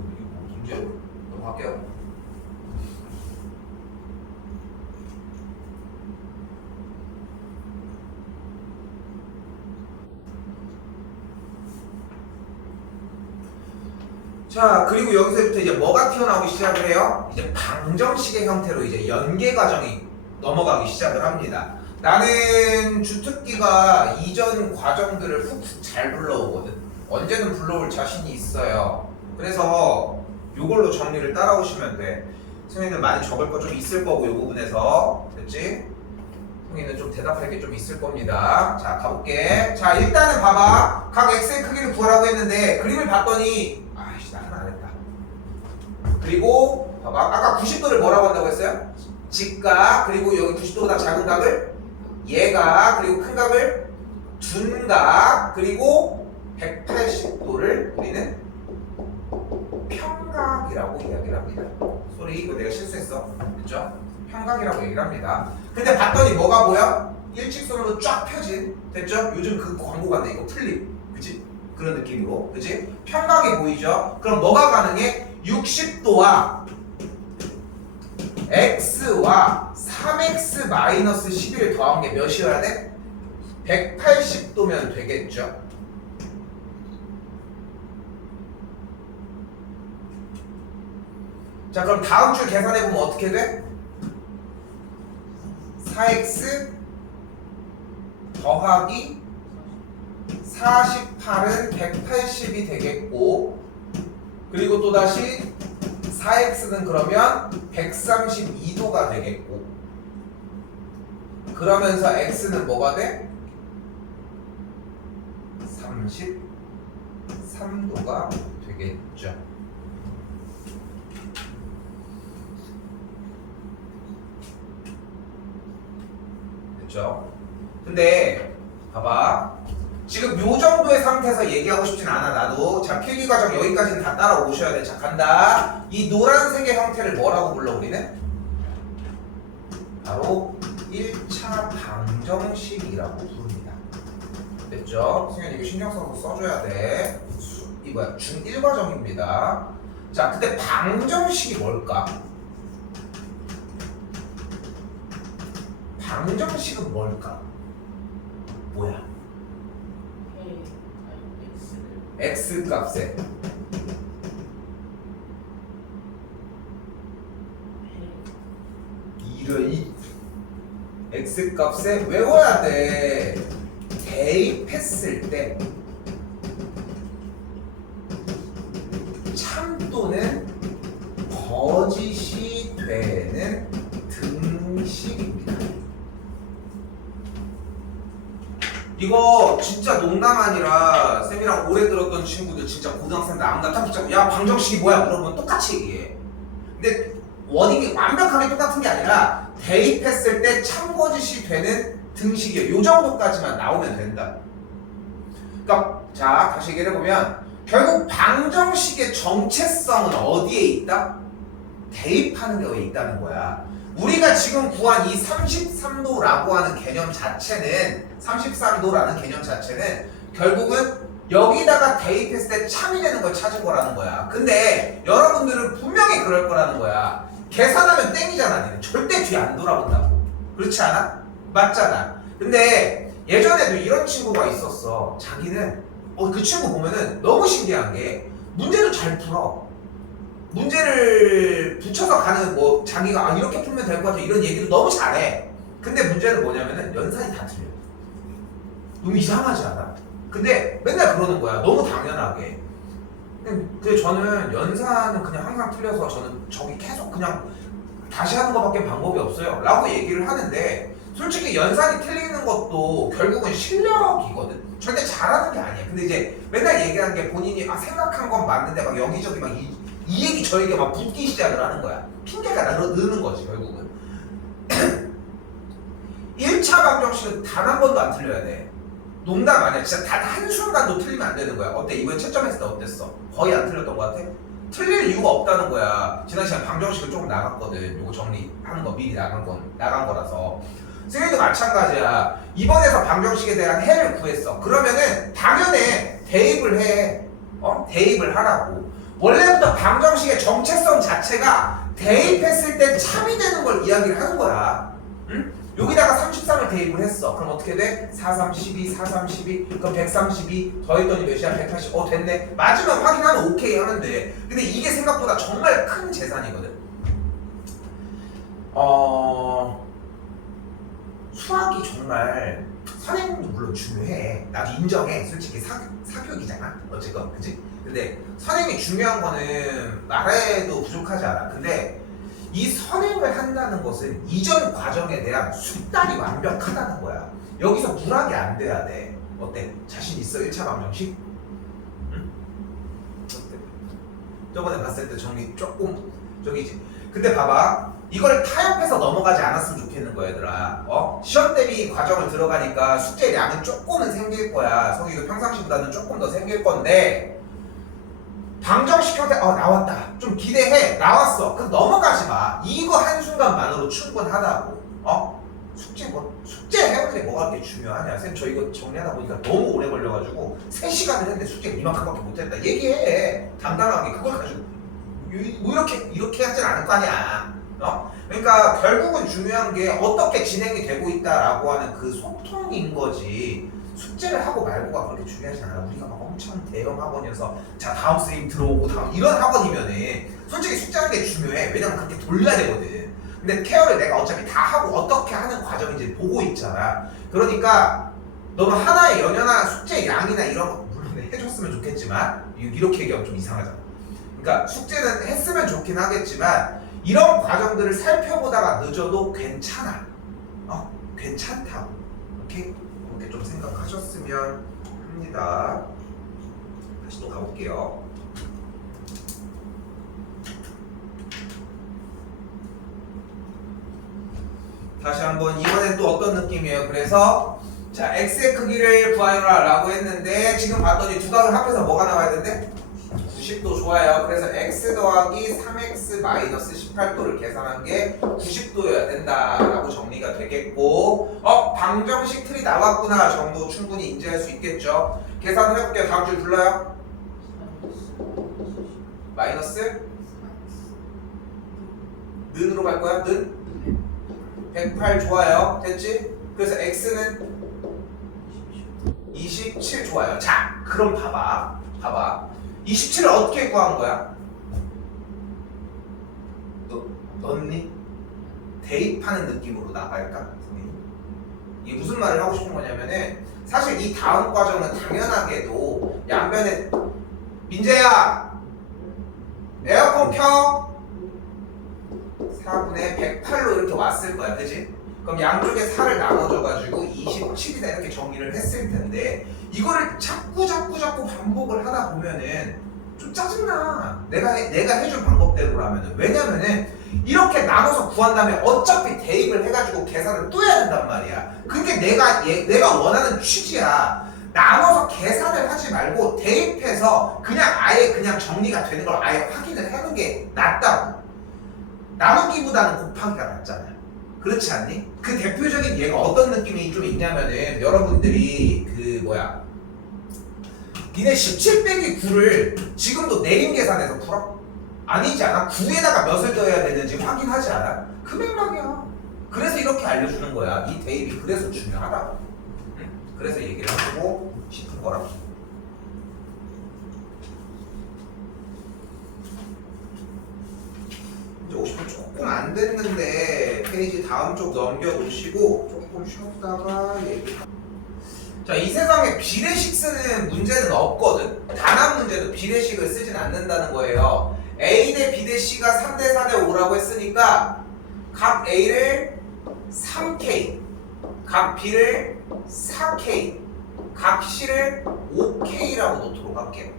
문제요? 넘어갈게요. 자, 그리고 여기서부터 이제 뭐가 튀어나오기 시작을 해요? 이제 방정식의 형태로 이제 연계 과정이 넘어가기 시작을 합니다. 나는 주특기가 이전 과정들을 훅 잘 불러오거든. 언제든 불러올 자신이 있어요. 그래서 요걸로 정리를 따라오시면 돼. 승희는 많이 적을 거 좀 있을 거고 요 부분에서. 됐지? 승희는 좀 대답할 게 좀 있을 겁니다. 자, 가볼게. 자, 일단은 봐봐. 각 x의 크기를 구하라고 했는데 그림을 봤더니 아이씨, 나 하나 안 했다. 그리고 봐봐. 아까 90도를 뭐라고 한다고 했어요? 직각. 그리고 여기 90도보다 작은 각을 얘가, 그리고 큰 각을 둔각, 그리고 180도를 우리는 평각이라고 이야기를 합니다. 소리 이거 내가 실수했어. 그렇죠? 평각이라고 얘기를 합니다. 근데 봤더니 뭐가 보여? 일직선으로 쫙 펴진. 됐죠? 요즘 그 광고 같네. 이거 플립. 그치? 그런 느낌으로. 그치? 평각이 보이죠? 그럼 뭐가 가능해? 60도와 x와 3x-11을 더한 게 몇이어야 돼? 180도면 되겠죠? 자, 그럼 다음 줄 계산해보면 어떻게 돼? 4x 더하기 48은 180이 되겠고, 그리고 또다시 4x는 그러면 132도가 되겠고, 그러면서 x는 뭐가 돼? 33도가 되겠죠. 됐죠? 근데 봐봐. 지금 요 정도의 상태에서 얘기하고 싶진 않아. 나도. 자, 필기 과정 여기까지는 다 따라오셔야 돼. 자, 간다. 이 노란색의 형태를 뭐라고 불러 우리는? 바로 1차 방정식이라고 부릅니다. 됐죠? 승현이 이거 신경 써서 써줘야 돼. 이 뭐야? 중1 과정입니다. 자, 근데 방정식이 뭘까? 방정식은 뭘까? 뭐야? x 값에 이런 x 값에 외워야 돼. 대입했을 때 참또는 거짓이 되는 등식입니다. 이거 진짜 농담 아니라 쌤이랑 오래 들었던 친구들 진짜 고등학생 때 암담 붙잡고 야 방정식이 뭐야 물어보면 똑같이 얘기해. 근데 워딩이 완벽하게 똑같은 게 아니라 대입했을 때 참거짓이 되는 등식이에요. 요 정도까지만 나오면 된다. 그러니까 자 다시 얘기를 해보면 결국 방정식의 정체성은 어디에 있다? 대입하는 데에 있다는 거야. 우리가 지금 구한 이 33도라고 하는 개념 자체는 33도라는 개념 자체는 결국은 여기다가 대입했을 때 참이 되는 걸 찾은 거라는 거야. 근데 여러분들은 분명히 그럴 거라는 거야. 계산하면 땡이잖아. 니는 절대 뒤 안 돌아본다고. 그렇지 않아? 맞잖아. 근데 예전에도 이런 친구가 있었어. 자기는 그 친구 보면은 너무 신기한 게 문제를 잘 풀어. 문제를 붙여서 가는 뭐 자기가 이렇게 풀면 될 것 같아 이런 얘기도 너무 잘해. 근데 문제는 뭐냐면은 연산이 다 틀려. 너무 이상하지 않아? 근데 맨날 그러는 거야. 너무 당연하게. 근데 저는 연산은 그냥 항상 틀려서 저는 저기 계속 그냥 다시 하는 것밖에 방법이 없어요 라고 얘기를 하는데, 솔직히 연산이 틀리는 것도 결국은 실력이거든. 절대 잘하는 게 아니야. 근데 이제 맨날 얘기하는 게 본인이 생각한 건 맞는데 막 여기저기 막 이 얘기 저 얘기 막 붙기 시작을 하는 거야. 핑계가 느는 거지 결국은. 1차 방정식은 단 한 번도 안 틀려야 돼. 농담 아니야. 진짜 단 한순간도 틀리면 안 되는 거야. 어때? 이번에 채점했을 때 어땠어? 거의 안 틀렸던 것 같아? 틀릴 이유가 없다는 거야. 지난 시간 방정식을 조금 나갔거든. 요거 정리하는 거 미리 나간 거라서. 쌤도 마찬가지야. 이번에서 방정식에 대한 해를 구했어. 그러면은 당연히 대입을 해. 대입을 하라고. 원래부터 방정식의 정체성 자체가 대입했을 때 참이 되는 걸 이야기를 하는 거야. 응? 여기다가 33을 대입을 했어. 그럼 어떻게 돼? 4, 3, 12, 4, 3, 12, 그럼 132 더했더니 몇이야? 180. 됐네. 맞으면 확인하면 오케이 하면 돼. 근데 이게 생각보다 정말 큰 재산이거든. 수학이 정말 선행도 물론 중요해. 나도 인정해. 솔직히 사교육이잖아. 어쨌건 그치? 근데 선행이 중요한 거는 말해도 부족하지 않아. 근데 이 선행을 한다는 것은 이전 과정에 대한 숙달이 완벽하다는 거야. 여기서 불합이 안 돼야 돼. 어때? 자신 있어? 1차 방정식? 응? 어때? 저번에 봤을 때 정리 조금 저기지. 근데 봐봐. 이걸 타협해서 넘어가지 않았으면 좋겠는 거야 얘들아. 시험 대비 과정을 들어가니까 숙제량은 조금은 생길 거야. 성의도 평상시보다는 조금 더 생길 건데, 방정식 형태 나왔다. 좀 기대해. 나왔어. 그럼 넘어가지 마. 이거 한순간만으로 충분하다고. 숙제 해오는 게 뭐가 그렇게 중요하냐. 쌤 저 이거 정리하다 보니까 너무 오래 걸려가지고 3시간을 했는데 숙제를 이만큼밖에 못했다. 얘기해. 당당하게. 그걸 가지고 뭐 이렇게 하진 않을 거 아니야. 그러니까 결국은 중요한 게 어떻게 진행이 되고 있다라고 하는 그 소통인 거지. 숙제를 하고 말고가 그렇게 중요하지 않아. 우리가 막 엄청 대형 학원이어서 자 다음 선생님 들어오고 다음 이런 학원이면은 솔직히 숙제하는 게 중요해. 왜냐면 그렇게 돌려야 되거든. 근데 케어를 내가 어차피 다 하고 어떻게 하는 과정인지 보고 있잖아. 그러니까 너무 하나에 연연한 숙제 양이나 이런 거 물론 해줬으면 좋겠지만 이렇게 얘기하면 좀 이상하잖아. 그러니까 숙제는 했으면 좋긴 하겠지만 이런 과정들을 살펴보다가 늦어도 괜찮아. 괜찮다고. 오케이? 그렇게 좀 생각하셨으면 합니다. 다시 또 가볼게요. 다시 한번 이번엔 또 어떤 느낌이에요? 그래서 자 x의 크기를 구하여라 라고 했는데 지금 봤더니 두 각을 합해서 뭐가 나와야 된대? 90도. 좋아요. 그래서 x 더하기 3x 마이너스 18도를 계산한 게 90도여야 된다라고 정리가 되겠고, 방정식 틀이 나왔구나 정도 충분히 인지할 수 있겠죠. 계산을 해볼게요. 다음 줄 불러요. 마이너스 는으로 갈 거야. 는 108. 좋아요. 됐지? 그래서 x는 27. 좋아요. 자 그럼 봐봐 27을 어떻게 구한 거야? 넣니? 대입하는 느낌으로 나갈까? 이게 무슨 말을 하고 싶은 거냐면은 사실 이 다음 과정은 당연하게도 양변에 민재야 에어컨 켜 4분의 108로 이렇게 왔을 거야. 그지? 그럼 양쪽에 4를 나눠줘가지고 27이다 이렇게 정리를 했을 텐데 이거를 자꾸 반복을 하다 보면은 좀 짜증나. 내가 해준 방법대로라면은. 왜냐면은 이렇게 나눠서 구한 다음에 어차피 대입을 해가지고 계산을 또 해야 된단 말이야. 그게 내가 원하는 취지야. 나눠서 계산을 하지 말고 대입해서 그냥 아예 그냥 정리가 되는 걸 아예 확인을 해놓은 게 낫다고. 나누기보다는 곱하기가 낫잖아. 그렇지 않니? 그 대표적인 예가 어떤 느낌이 좀 있냐면은 여러분들이 니네 17 빼기 9를 지금도 내림 계산해서 풀어? 아니지 않아? 9에다가 몇을 더해야 되는지 확인하지 않아? 그 맥락이야. 그래서 이렇게 알려주는 거야. 이 대입이 그래서 중요하다고. 그래서 얘기를 하고 싶은 거라고. 이제 50분 조금 안 됐는데 페이지 다음 쪽 넘겨놓으시고 조금 쉬었다가 얘기. 자, 이 세상에 비례식 쓰는 문제는 없거든. 단한 문제도 비례식을 쓰진 않는다는 거예요. A 대 B 대 C가 3대 4대 5라고 했으니까 각 A를 3K, 각 B를 4K, 각 C를 5K라고 놓도록 할게요.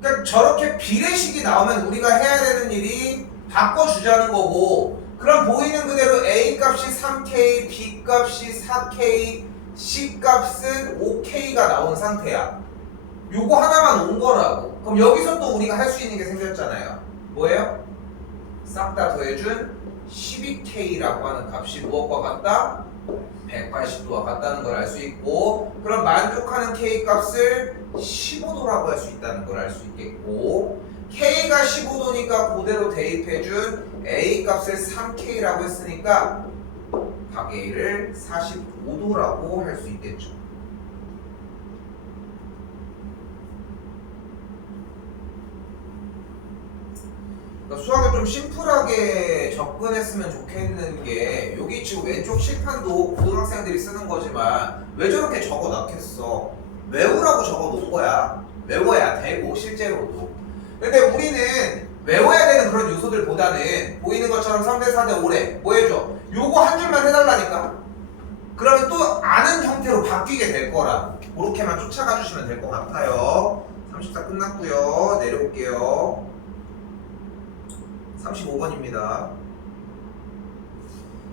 그러니까 저렇게 비례식이 나오면 우리가 해야 되는 일이 바꿔주자는 거고, 그럼 보이는 그대로 A 값이 3K, B 값이 4K, C 값은 5K가 나온 상태야. 요거 하나만 온 거라고. 그럼 여기서 또 우리가 할 수 있는 게 생겼잖아요. 뭐예요? 싹 다 더해준 12K라고 하는 값이 무엇과 같다? 180도와 같다는 걸 알 수 있고, 그럼 만족하는 K 값을 15도라고 할 수 있다는 걸 알 수 있겠고, K가 15도니까 그대로 대입해준 A 값을 3K라고 했으니까 각 A를 45도라고 할 수 있겠죠. 그러니까 수학을 좀 심플하게 접근했으면 좋겠는 게, 여기 지금 왼쪽 실판도 고등학생들이 쓰는 거지만 왜 저렇게 적어 놨겠어? 외우라고 적어 놓은 거야. 외워야 되고 실제로도. 근데 우리는 외워야 되는 그런 요소들보다는 보이는 것처럼 3대 4대 5래 뭐 해줘? 요거 한 줄만 해달라니까. 그러면 또 아는 형태로 바뀌게 될 거라. 그렇게만 쫓아가 주시면 될 것 같아요. 34 끝났고요. 내려올게요. 35번입니다.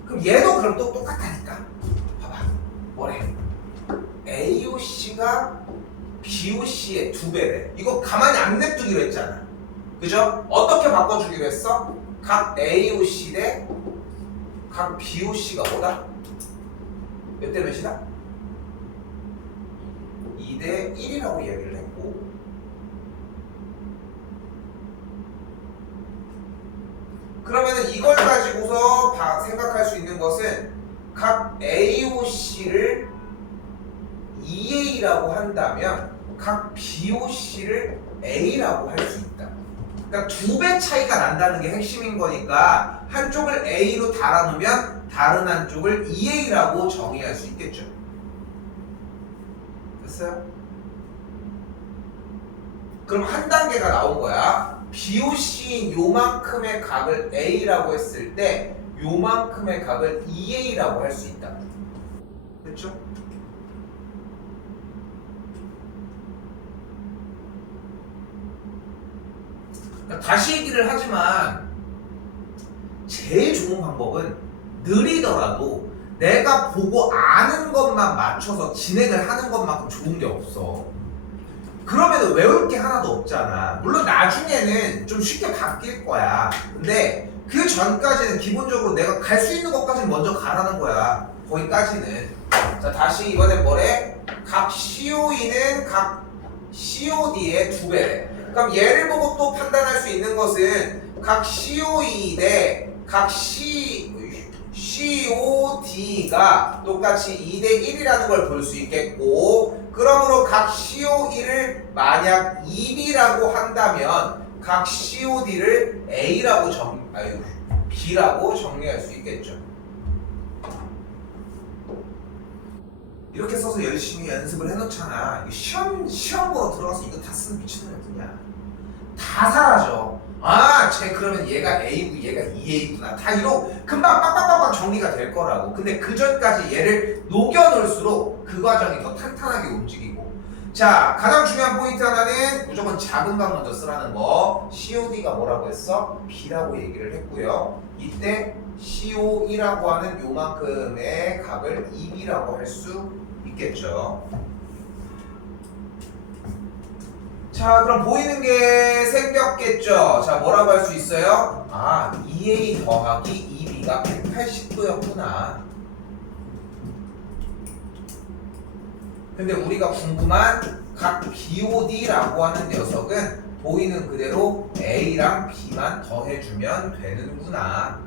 그럼 얘도 그럼 또 똑같다니까. 봐봐. 뭐래? AOC가 BOC의 2배래. 이거 가만히 안 냅두기로 했잖아. 그죠? 어떻게 바꿔주기로 했어? 각 AOC 대 각 BOC가 뭐다? 몇 대 몇이다? 2대 1이라고 이야기를 했고, 그러면은 이걸 가지고서 생각할 수 있는 것은 각 AOC를 2A라고 한다면 각 BOC를 A라고 할 수 있다. 그러니까 2배 차이가 난다는 게 핵심인 거니까 한쪽을 A로 달아놓으면 다른 한쪽을 2A라고 정의할 수 있겠죠. 됐어요? 그럼 한 단계가 나온 거야. BOC인 요만큼의 각을 A라고 했을 때 요만큼의 각을 2A라고 할 수 있다. 그렇죠? 다시 얘기를 하지만 제일 좋은 방법은 느리더라도 내가 보고 아는 것만 맞춰서 진행을 하는 것만큼 좋은 게 없어. 그러면 외울 게 하나도 없잖아. 물론 나중에는 좀 쉽게 바뀔 거야. 근데 그 전까지는 기본적으로 내가 갈 수 있는 것까지는 먼저 가라는 거야. 거기까지는. 자, 다시 이번엔 뭐래? 각 COE는 각 COD의 2배래. 그럼 얘를 보고 또 판단할 수 있는 것은 각 COE 대 각 COD가 똑같이 2대 1이라는 걸 볼 수 있겠고, 그러므로 각 COE를 만약 2B라고 한다면 각 COD를 B라고 정리할 수 있겠죠. 이렇게 써서 열심히 연습을 해놓잖아. 시험 보러 들어가서 이거 다 쓰는 미친놈이 어떠냐. 다 사라져. 아, 쟤 그러면 얘가 A고 얘가 2A구나. 다 이런 금방 빡빡빡빡 정리가 될 거라고. 근데 그 전까지 얘를 녹여놓을수록 그 과정이 더 탄탄하게 움직이고, 자, 가장 중요한 포인트 하나는 무조건 작은 값 먼저 쓰라는 거. COD가 뭐라고 했어? B라고 얘기를 했고요. 이때 CO2라고 하는 요만큼의 값을 EB라고 할 수 있겠죠. 자, 그럼 보이는 게 생겼겠죠? 자, 뭐라고 할 수 있어요? 아, 2A 더하기 2B가 180도였구나. 근데 우리가 궁금한 각 BOD라고 하는 녀석은 보이는 그대로 A랑 B만 더해주면 되는구나.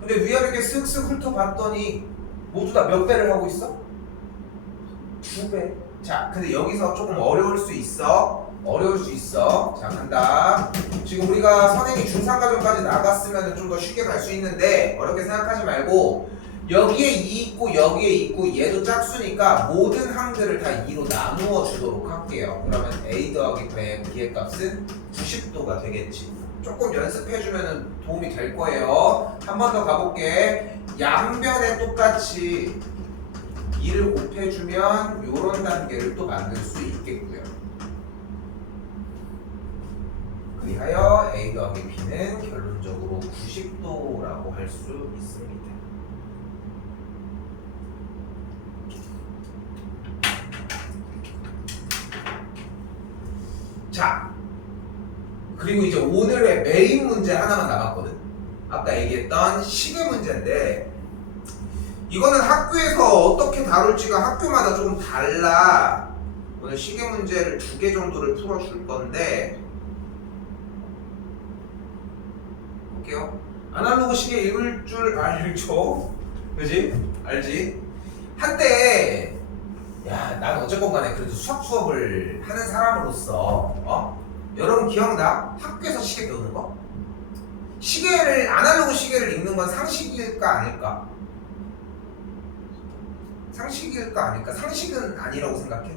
근데 위아래 이렇게 슥슥 훑어봤더니 모두 다 몇 배를 하고 있어? 2배. 자, 근데 여기서 조금 어려울 수 있어. 자, 간다. 지금 우리가 선행이 중상가정까지 나갔으면 좀 더 쉽게 갈 수 있는데 어렵게 생각하지 말고 여기에 2 있고 여기에 있고 얘도 짝수니까 모든 항들을 다 2로 나누어 주도록 할게요. 그러면 A 더하기 B의 값은 90도가 되겠지. 조금 연습해주면 도움이 될 거예요. 한 번 더 가볼게. 양변에 똑같이 2를 곱해주면 이런 단계를 또 만들 수 있겠고요. 그리하여 A 더하기 B는 결론적으로 90도라고 할 수 있습니다. 자, 그리고 이제 오늘의 메인 문제 하나만 남았거든. 아까 얘기했던 시계 문제인데 이거는 학교에서 어떻게 다룰지가 학교마다 조금 달라. 오늘 시계 문제를 2개 정도를 풀어줄 건데 볼게요. 아날로그 시계 읽을 줄 알죠? 그지? 알지? 한때 야, 난 어쨌건 간에 그래도 수학을 하는 사람으로서 여러분 기억나? 학교에서 시계 배우는 거? 시계를 아날로그 시계를 읽는 건 상식일까 아닐까? 상식일까 아닐까? 상식은 아니라고 생각해.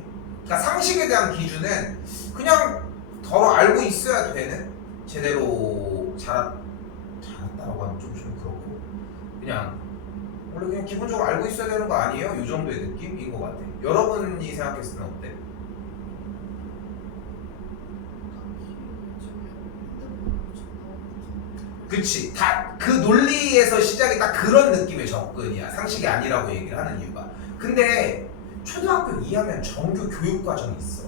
그러니까 상식에 대한 기준은 그냥 더 알고 있어야 되는 제대로 잘한다고 하면 좀 그렇고 그냥 원래 그냥 기본적으로 알고 있어야 되는 거 아니에요? 이 정도의 느낌인 것 같아. 여러분이 생각했을 때 어때? 그치. 다 그 논리에서 시작이 딱 그런 느낌의 접근이야. 상식이 아니라고 얘기를 하는 이유가. 근데 초등학교 2학년 정규 교육과정이 있어.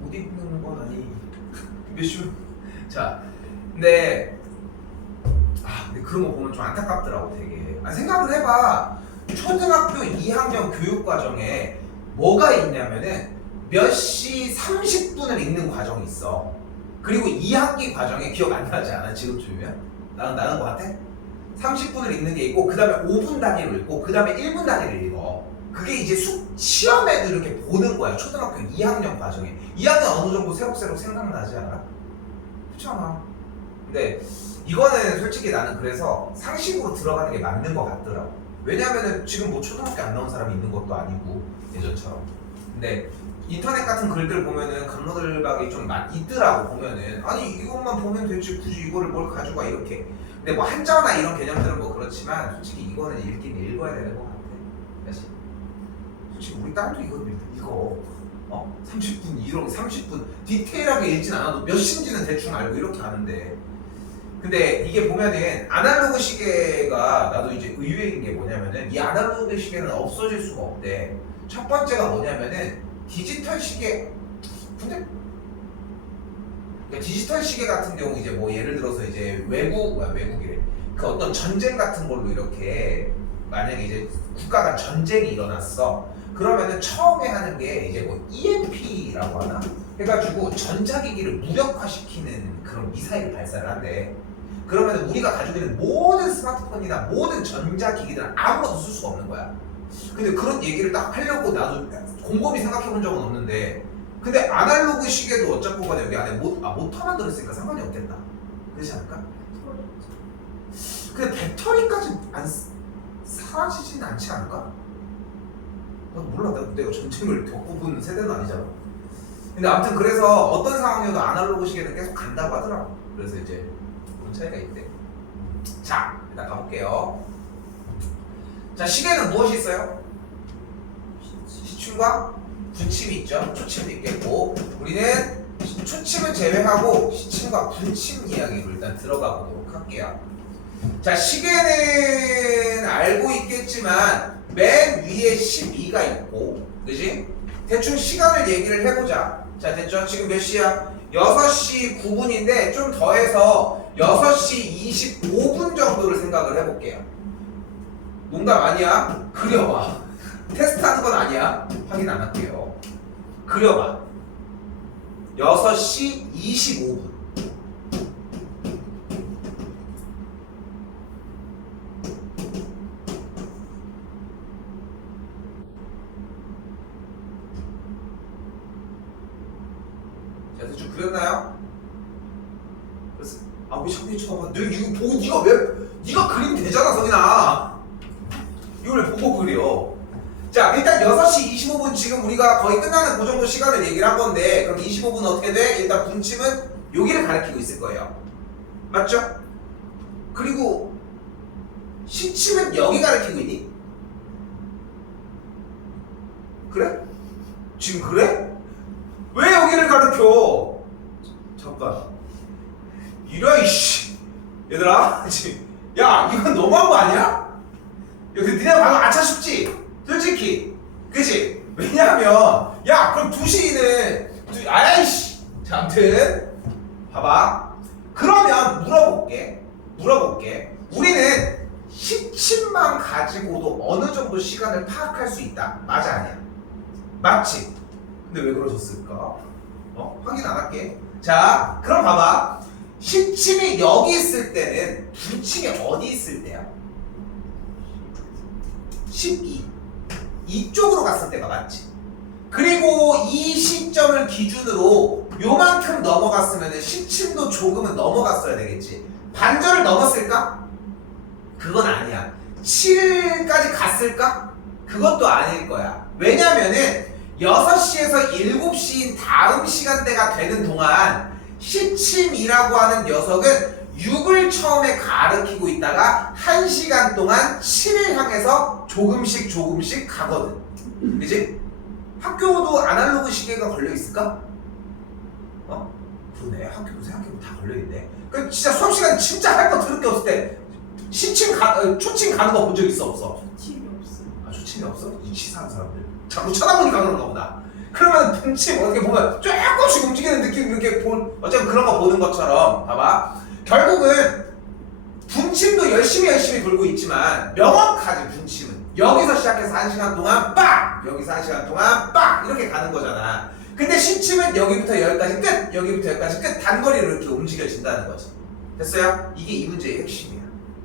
못 읽는 건 아니. 몇 시? 자, 근데 그런 거 보면 좀 안타깝더라고 되게. 생각을 해봐. 초등학교 2학년 교육과정에 뭐가 있냐면은 몇 시 30분을 읽는 과정이 있어. 그리고 2학기 과정에 기억 안 나지 않아? 지금쯤이면? 나는 거 같아? 30분을 읽는 게 있고 그 다음에 5분 단위로 읽고 그 다음에 1분 단위를 읽어. 그게 이제 시험에도 이렇게 보는 거야. 초등학교 2학년 과정에. 2학년 어느 정도 새록새록 생각나지 않아? 그렇잖아. 근데 이거는 솔직히 나는 그래서 상식으로 들어가는 게 맞는 것 같더라고. 왜냐면은 지금 뭐 초등학교 안 나온 사람이 있는 것도 아니고 예전처럼. 근데 인터넷 같은 글들 보면은 강로들박이 좀 있더라고. 보면은 아니 이것만 보면 되지 굳이 이거를 뭘 가져가 이렇게. 근데 뭐 한자나 이런 개념들은 뭐 그렇지만 솔직히 이거는 읽긴 읽어야 되는 것 같아. 사실 솔직히 우리 딸도 이거 30분 이런 30분 디테일하게 읽진 않아도 몇 시인지는 대충 알고 이렇게 하는데 근데 이게 보면은 아날로그 시계가 나도 이제 의외인 게 뭐냐면은 이 아날로그 시계는 없어질 수가 없대. 첫 번째가 뭐냐면은 디지털 시계. 근데 그러니까 디지털 시계 같은 경우 이제 뭐 예를 들어서 이제 외국이래. 그 어떤 전쟁 같은 걸로 이렇게 만약에 이제 국가 간 전쟁이 일어났어. 그러면은 처음에 하는 게 이제 뭐 EMP라고 하나? 해가지고 전자기기를 무력화시키는 그런 미사일을 발사를 한대. 그러면 우리가 가지고 있는 모든 스마트폰이나 모든 전자기기들은 아무것도 쓸 수가 없는 거야. 근데 그런 얘기를 딱 하려고 나도 곰곰이 생각해 본 적은 없는데 근데 아날로그 시계도 어차피 간에 여기 안에 모터만 들었으니까 상관이 없겠다. 그렇지 않을까? 근데 배터리까지 안 사라지진 않지 않을까? 몰라. 내가 전쟁을 겪어본 세대는 아니잖아. 근데 아무튼 그래서 어떤 상황이어도 아날로그 시계는 계속 간다고 하더라고. 그래서 이제 그런 차이가 있대. 자, 일단 가볼게요. 자, 시계는 무엇이 있어요? 시침과 분침이 있죠. 초침도 있겠고, 우리는 초침을 제외하고 시침과 분침 이야기로 일단 들어가 보도록 할게요. 자, 시계는 알고 있겠지만 맨 위에 12가 있고, 그지? 대충 시간을 얘기를 해보자. 자, 됐죠? 지금 몇 시야? 6시 9분인데 좀 더해서 6시 25분 정도를 생각을 해볼게요. 농담 아니야? 그려봐. 테스트하는 건 아니야. 확인 안 할게요. 그려봐. 6시 25분. 자, 대충 그렸나요? 그래서 왜 자꾸 쳐다봐? 너 이거 보고 네가 그리면 되잖아, 성인아. 이걸 왜 보고 그려? 자, 일단 6시 25분 지금 우리가 거의 끝나는 그 정도 시간을 얘기를 한 건데, 그럼 25분은 어떻게 돼? 일단 분침은 여기를 가리키고 있을 거예요. 맞죠? 그리고 시침은 여기 가리키고 있니? 그래? 지금 그래? 왜 여기를 가리켜? 잠깐. 이씨. 얘들아, 지금 야, 이건 너무한 거 아니야? 여기 니네 방금 안 찾습지? 솔직히. 그치? 왜냐하면 야, 그럼 2시는 아이씨. 자, 아무튼 봐봐. 그러면 물어볼게. 우리는 시침만 가지고도 어느 정도 시간을 파악할 수 있다. 맞아, 아니야? 맞지? 근데 왜 그러셨을까? 확인 안 할게. 자, 그럼 봐봐. 시침이 여기 있을 때는 분침이 어디 있을 때야? 12. 이쪽으로 갔을 때가 맞지. 그리고 이 시점을 기준으로 요만큼 넘어갔으면 시침도 조금은 넘어갔어야 되겠지. 반절을 넘었을까? 그건 아니야. 7까지 갔을까? 그것도 아닐 거야. 왜냐면은 6시에서 7시인 다음 시간대가 되는 동안 시침이라고 하는 녀석은 6을 처음에 가리키고 있다가 1시간 동안 7을 향해서 조금씩 가거든. 그치? 학교도 아날로그 시계가 걸려있을까? 그러네. 학교도 생각해보면 다 걸려있네. 그 진짜 수업시간에 진짜 할 거 들을 게 없을 때 초침 가는 거 본 적 있어, 없어? 초침이 없어. 초침이 없어? 이 치사한 사람들. 자꾸 쳐다보니까 그런가 보다. 그러면 분침 어떻게 보면 조금씩 움직이는 느낌, 이렇게 어쨌든 그런 거 보는 것처럼 봐봐. 결국은 분침도 열심히 돌고 있지만 명확하지. 분침은 여기서 시작해서 1시간 동안 빡! 여기서 1시간 동안 빡! 이렇게 가는 거잖아. 근데 시침은 여기부터 여기까지 끝! 여기부터 여기까지 끝! 단거리로 이렇게 움직여진다는 거지. 됐어요? 이게 이 문제의 핵심이야.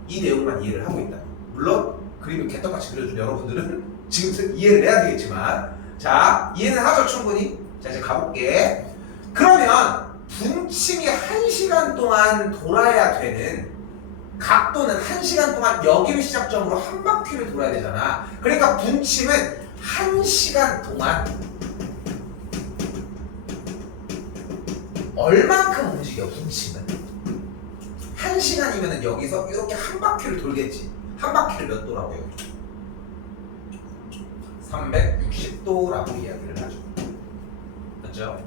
이 내용만 이해를 하고 있다. 물론 그림을 개떡같이 그려준 여러분들은 지금 이해를 해야 되겠지만, 자, 이해는 하죠, 충분히. 자, 이제 가볼게. 그러면 분침이 1시간 동안 돌아야 되는 각도는 1시간 동안 여기를 시작점으로 한 바퀴를 돌아야 되잖아. 그러니까 분침은 1시간 동안 얼만큼 움직여? 분침은 1시간이면 여기서 이렇게 한 바퀴를 돌겠지. 한 바퀴를 몇 도라고요? 360도라고 이야기를 하죠. 맞죠?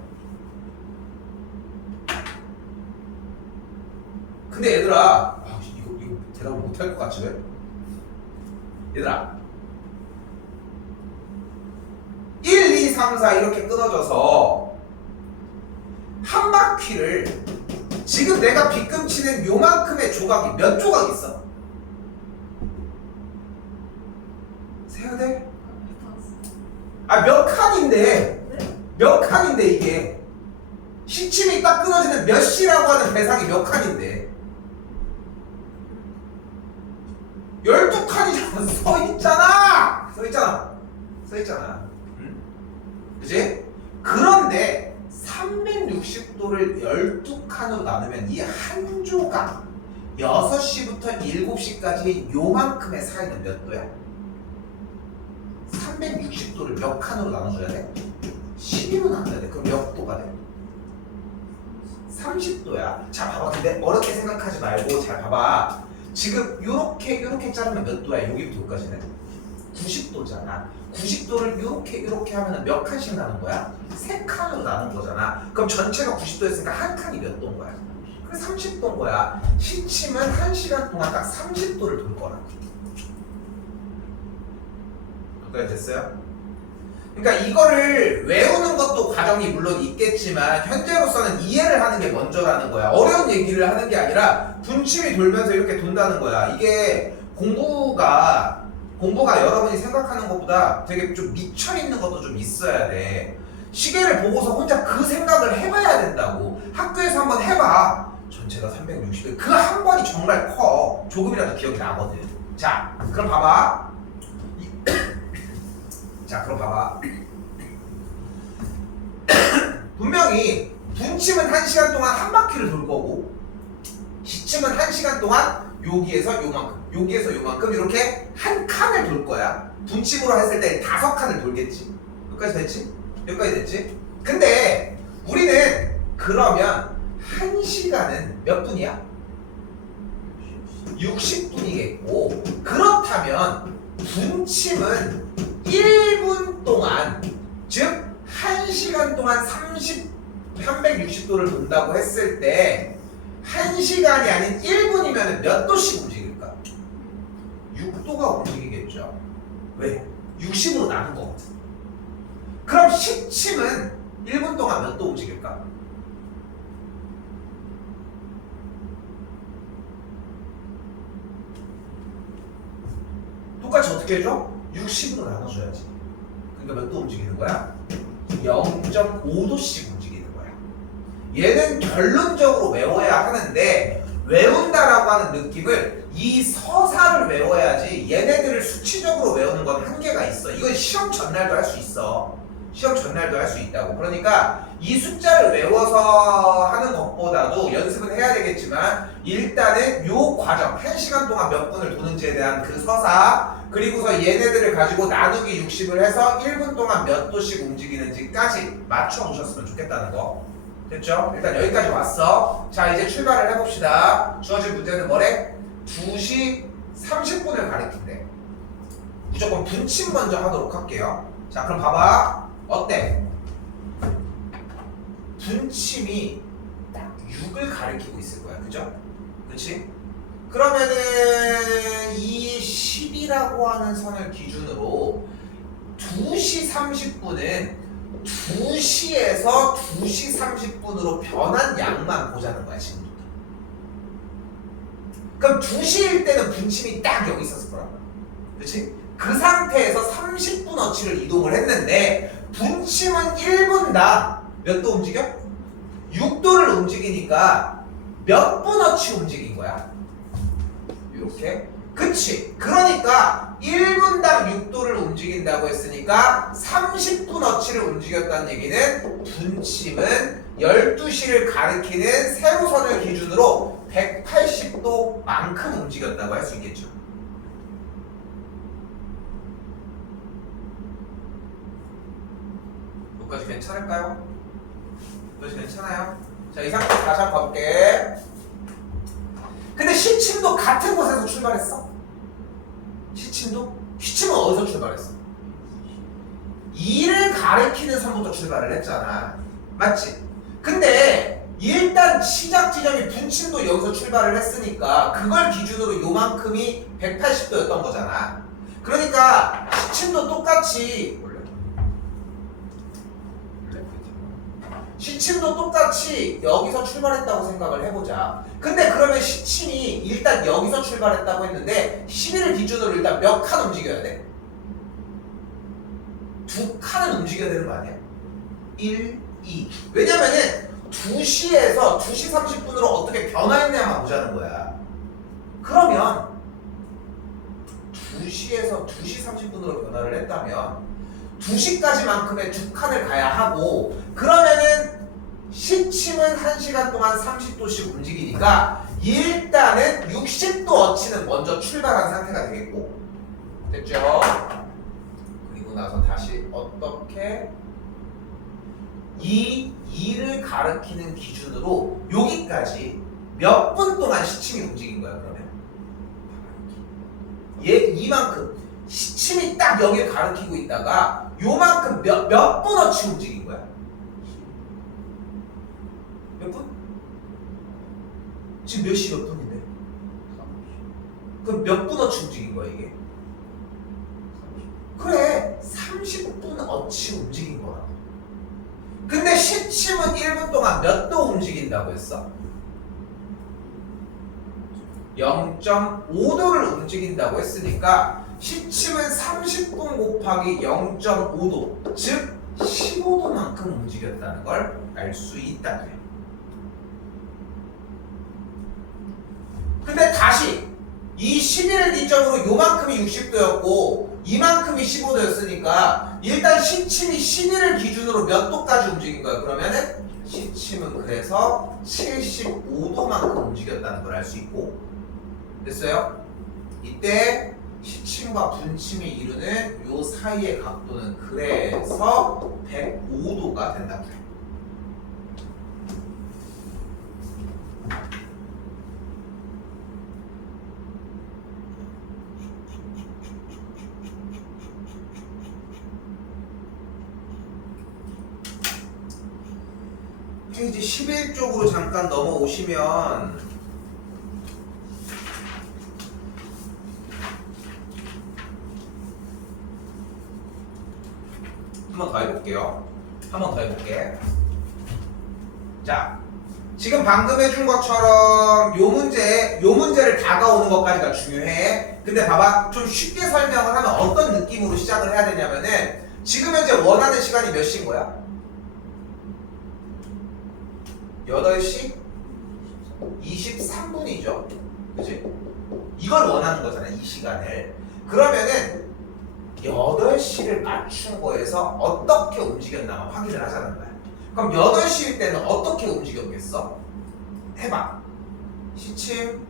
근데 얘들아, 이거 대답을 못할 것 같지 왜? 얘들아, 1, 2, 3, 4 이렇게 끊어져서 한 바퀴를 지금 내가 빗금치는 요만큼의 조각이 몇 조각 있어? 세야 돼? 몇 칸인데? 네? 몇 칸인데 이게? 시침이 딱 끊어지는 몇 시라고 하는 대상이 몇 칸인데? 12칸이잖아. 써있잖아. 응? 그치? 그런데 360도를 12칸으로 나누면 이 한 조각 6시부터 7시까지의 요만큼의 사이는 몇 도야? 360도를 몇 칸으로 나눠줘야 돼? 12로 나눠야 돼. 그럼 몇 도가 돼? 30도야. 자, 봐봐. 근데 어렵게 생각하지 말고 잘 봐봐. 지금 요렇게 자르면 몇 도야? 여기부터 여기까지는 90도잖아. 90도를 요렇게 하면 몇 칸씩 나눈 거야? 3칸으로 나눈 거잖아. 그럼 전체가 90도였으니까 한 칸이 몇 도인 거야? 그래 30도인 거야. 시침은 1시간 동안 딱 30도를 돌 거라고. 여기까지 됐어요? 그러니까 이거를 외우는 것도 과정이 물론 있겠지만 현재로서는 이해를 하는 게 먼저라는 거야. 어려운 얘기를 하는 게 아니라 분침이 돌면서 이렇게 돈다는 거야. 이게 공부가 여러분이 생각하는 것보다 되게 좀 미쳐있는 것도 좀 있어야 돼. 시계를 보고서 혼자 그 생각을 해봐야 된다고. 학교에서 한번 해봐. 전체가 360도. 그 한 번이 정말 커. 조금이라도 기억이 나거든. 자, 그럼 봐봐. 자, 그럼 봐봐. 분명히 분침은 1시간 동안 한 바퀴를 돌 거고 시침은 1시간 동안 여기에서 요만큼, 여기에서 요만큼 이렇게 한 칸을 돌 거야. 분침으로 했을 때 5칸을 돌겠지. 여기까지 됐지? 여기까지 됐지? 근데 우리는 그러면 1시간은 몇 분이야? 60분이겠고 그렇다면 분침은 1분 동안, 즉 1시간 동안 360도를 돈다고 했을 때 1시간이 아닌 1분이면 몇 도씩 움직일까? 6도가 움직이겠죠. 왜? 60으로 나눈 거거든. 그럼 시침은 1분 동안 몇 도 움직일까? 똑같이 어떻게 해줘? 60으로 나눠줘야지. 그러니까 몇 도 움직이는 거야? 0.5도씩 움직이는 거야. 얘는 결론적으로 외워야 하는데 외운다라고 하는 느낌을 이 서사를 외워야지 얘네들을 수치적으로 외우는 건 한계가 있어. 이건 시험 전날도 할 수 있어. 시험 전날도 할 수 있다고. 그러니까 이 숫자를 외워서 하는 것보다도 연습은 해야 되겠지만 일단은 요 과정 1시간 동안 몇 분을 도는지에 대한 그 서사 그리고서 얘네들을 가지고 나누기 60을 해서 1분 동안 몇 도씩 움직이는지까지 맞춰보셨으면 좋겠다는 거. 됐죠? 일단 여기까지 왔어. 자, 이제 출발을 해봅시다. 주어진 문제는 뭐래? 2시 30분을 가리킨대. 무조건 분침 먼저 하도록 할게요. 자, 그럼 봐봐. 어때? 분침이 딱 6을 가리키고 있을 거야. 그죠? 그치? 그러면은 이 10이라고 하는 선을 기준으로 2시 30분은 2시에서 2시 30분으로 변한 양만 보자는 거야, 지금부터. 그럼 2시일 때는 분침이 딱 여기 있었을 거란 말이야. 그치? 그 상태에서 30분어치를 이동을 했는데 분침은 1분당 몇 도 움직여? 6도를 움직이니까 몇 분어치 움직인 거야? 이렇게? 그치? 그러니까 1분당 6도를 움직인다고 했으니까 30분어치를 움직였다는 얘기는 분침은 12시를 가리키는 세로선을 기준으로 180도만큼 움직였다고 할 수 있겠죠. 여기까지 괜찮을까요? 여기까지 괜찮아요? 자, 이 상태에서 다시 한번 가볼게. 근데 시침도 같은 곳에서 출발했어. 시침도? 시침은 어디서 출발했어? 2를 가리키는 선부터 출발을 했잖아. 맞지? 근데 일단 시작 지점이 분침도 여기서 출발을 했으니까 그걸 기준으로 요만큼이 180도였던 거잖아. 그러니까 시침도 똑같이 시침도 똑같이 여기서 출발했다고 생각을 해보자. 근데 그러면 시침이 일단 여기서 출발했다고 했는데 11을 기준으로 일단 몇 칸 움직여야 돼? 2칸은 움직여야 되는 거 아니야? 1, 2. 왜냐면은 2시에서 2시 30분으로 어떻게 변화했냐만 보자는 거야. 그러면 2시에서 2시 30분으로 변화를 했다면 2시까지만큼의 2칸을 가야 하고 그러면은 시침은 1시간 동안 30도씩 움직이니까 일단은 60도어치는 먼저 출발한 상태가 되겠고 됐죠? 그리고 나서 다시 어떻게 이 2를 가리키는 기준으로 여기까지 몇 분 동안 시침이 움직인 거야 그러면? 얘 이만큼 시침이 딱 여길 가리키고 있다가 요만큼 몇 분어치 움직인 거야? 몇 분? 지금 몇 시 몇 분인데? 그럼 몇 분어치 움직인 거야 이게? 그래 30분 어치 움직인 거라고. 근데 시침은 1분 동안 몇 도 움직인다고 했어? 0.5도를 움직인다고 했으니까 시침은 30분 곱하기 0.5도 즉 15도만큼 움직였다는 걸 알 수 있다. 근데 다시 이 11을 기점으로 요만큼이 60도였고 이만큼이 15도였으니까 일단 시침이 11을 기준으로 몇 도까지 움직인 거야? 그러면은 시침은 그래서 75도만큼 움직였다는 걸 알 수 있고 됐어요? 이때 시침과 분침이 이루는 요 사이의 각도는 그래서 105도가 된다고 해. 페이지 11쪽으로 잠깐 넘어오시면 한 번 더 해볼게요. 한 번 더 해볼게. 자, 지금 방금 해준 것처럼 요 문제를 다가오는 것까지가 중요해. 근데 봐봐, 좀 쉽게 설명을 하면 어떤 느낌으로 시작을 해야 되냐면은 지금 현재 원하는 시간이 몇 시인 거야? 8시 23분이죠. 그치? 이걸 원하는 거잖아, 이 시간을. 그러면은 8시를 맞춘 거에서 어떻게 움직였나 확인을 하자는 거야. 그럼 8시일 때는 어떻게 움직였겠어? 해봐. 시침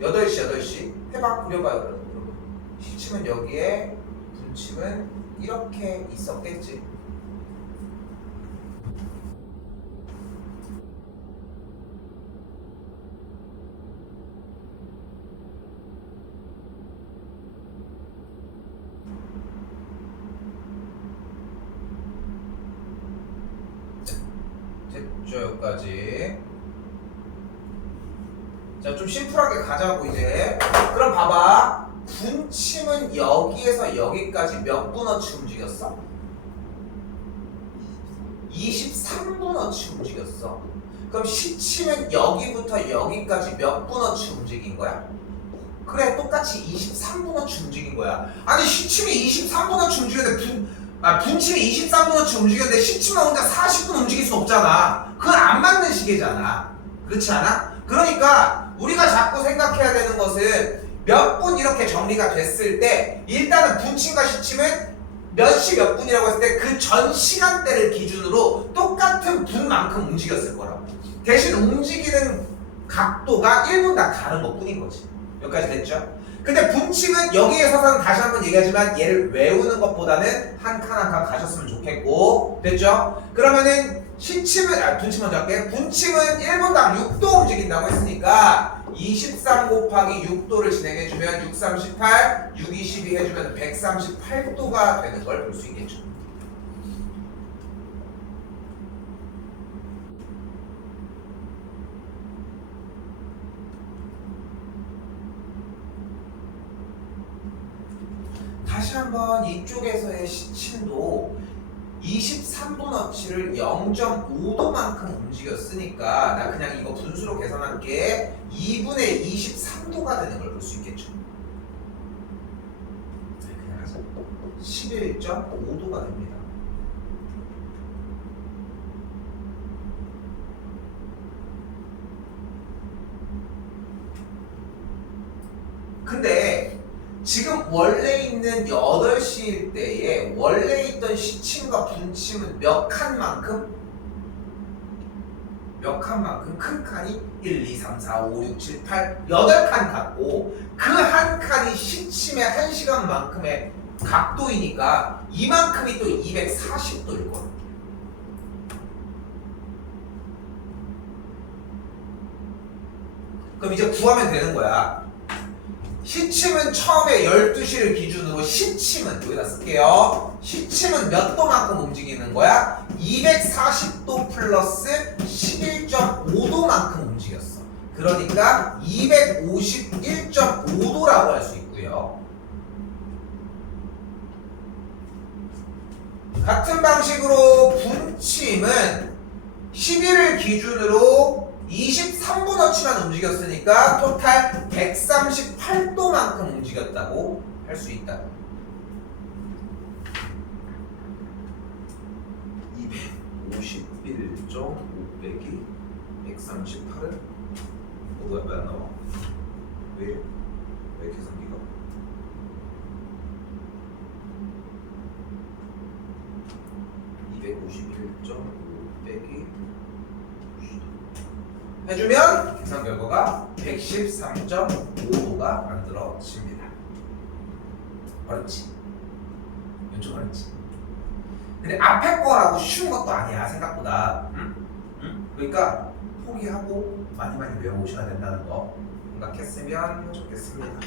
8시 해봐. 그려봐요. 그럼. 시침은 여기에 분침은 이렇게 있었겠지. 됐죠, 여기까지. 자, 좀 심플하게 가자고 이제. 그럼 봐봐. 분침은 여기에서 여기까지 몇 분어치 움직였어? 23분어치 움직였어. 그럼 시침은 여기부터 여기까지 몇 분어치 움직인 거야? 그래, 똑같이 23분어치 움직인 거야. 아니, 시침이 23분어치 움직였는데 분침이 23분어치 움직였는데 시침만 혼자 40분 움직일 수 없잖아. 그건 안 맞는 시계잖아. 그렇지 않아? 그러니까 우리가 자꾸 생각해야 되는 것은 몇 분 이렇게 정리가 됐을 때 일단은 분침과 시침은 몇 시 몇 분이라고 했을 때 그 전 시간대를 기준으로 똑같은 분만큼 움직였을 거라고. 대신 움직이는 각도가 1분당 다른 것 뿐인 거지. 여기까지 됐죠? 근데 분침은 여기에 서서는 다시 한번 얘기하지만 얘를 외우는 것보다는 한 칸 한 칸 가셨으면 좋겠고 됐죠? 그러면은 분침 먼저 할게. 분침은 1분당 6도 움직인다고 했으니까 23 곱하기 6도를 진행해주면 6, 3, 18, 6, 2, 12 해주면 138도가 되는 걸 볼 수 있겠죠. 다시 한번 이쪽에서의 시침도 23분어치를 0.5도만큼 움직였으니까 나 그냥 이거 분수로 계산할게. 2분의 23도가 되는 걸 볼 수 있겠죠. 그냥 하자. 11.5도가 됩니다. 근데 지금 원래 있는 8시일 때에 원래 있던 시침과 분침은 몇 칸만큼? 몇 칸만큼? 큰 칸이 1, 2, 3, 4, 5, 6, 7, 8, 8칸 같고 그 한 칸이 시침의 1시간만큼의 각도이니까 이만큼이 또 240도일 거야. 그럼 이제 구하면 되는 거야. 시침은 처음에 12시를 기준으로 시침은 여기다 쓸게요. 시침은 몇 도만큼 움직이는 거야? 240도 플러스 11.5도만큼 움직였어. 그러니까 251.5도라고 할 수 있고요. 같은 방식으로 분침은 10일을 기준으로 23분어치만 움직였으니까 토탈 138도만큼 움직였다고 할 수 있다. 251.5 빼기 138은 뭐가 왜 안 나와? 왜 계산기가? 빼기 해주면 계산 결과가 113.5도가 만들어집니다. 어렵지? 좀 어렵지? 근데 앞에 거라고 쉬운 것도 아니야 생각보다. 응? 그러니까 포기하고 많이 외워오셔야 된다는 거 생각했으면 좋겠습니다.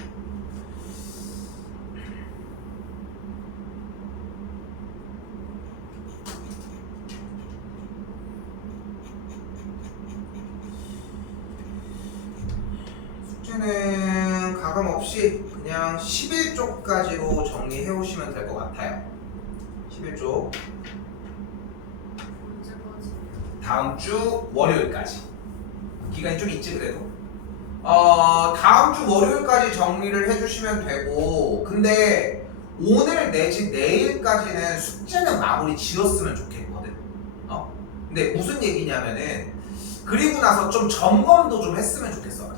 숙제는 가감 없이 그냥 11쪽까지로 정리해 오시면 될 것 같아요. 11쪽 다음 주 월요일까지 기간이 좀 있지 그래도. 다음 주 월요일까지 정리를 해주시면 되고, 근데 오늘 내지 내일까지는 숙제는 마무리 지었으면 좋겠거든. 근데 무슨 얘기냐면은 그리고 나서 좀 점검도 좀 했으면 좋겠어.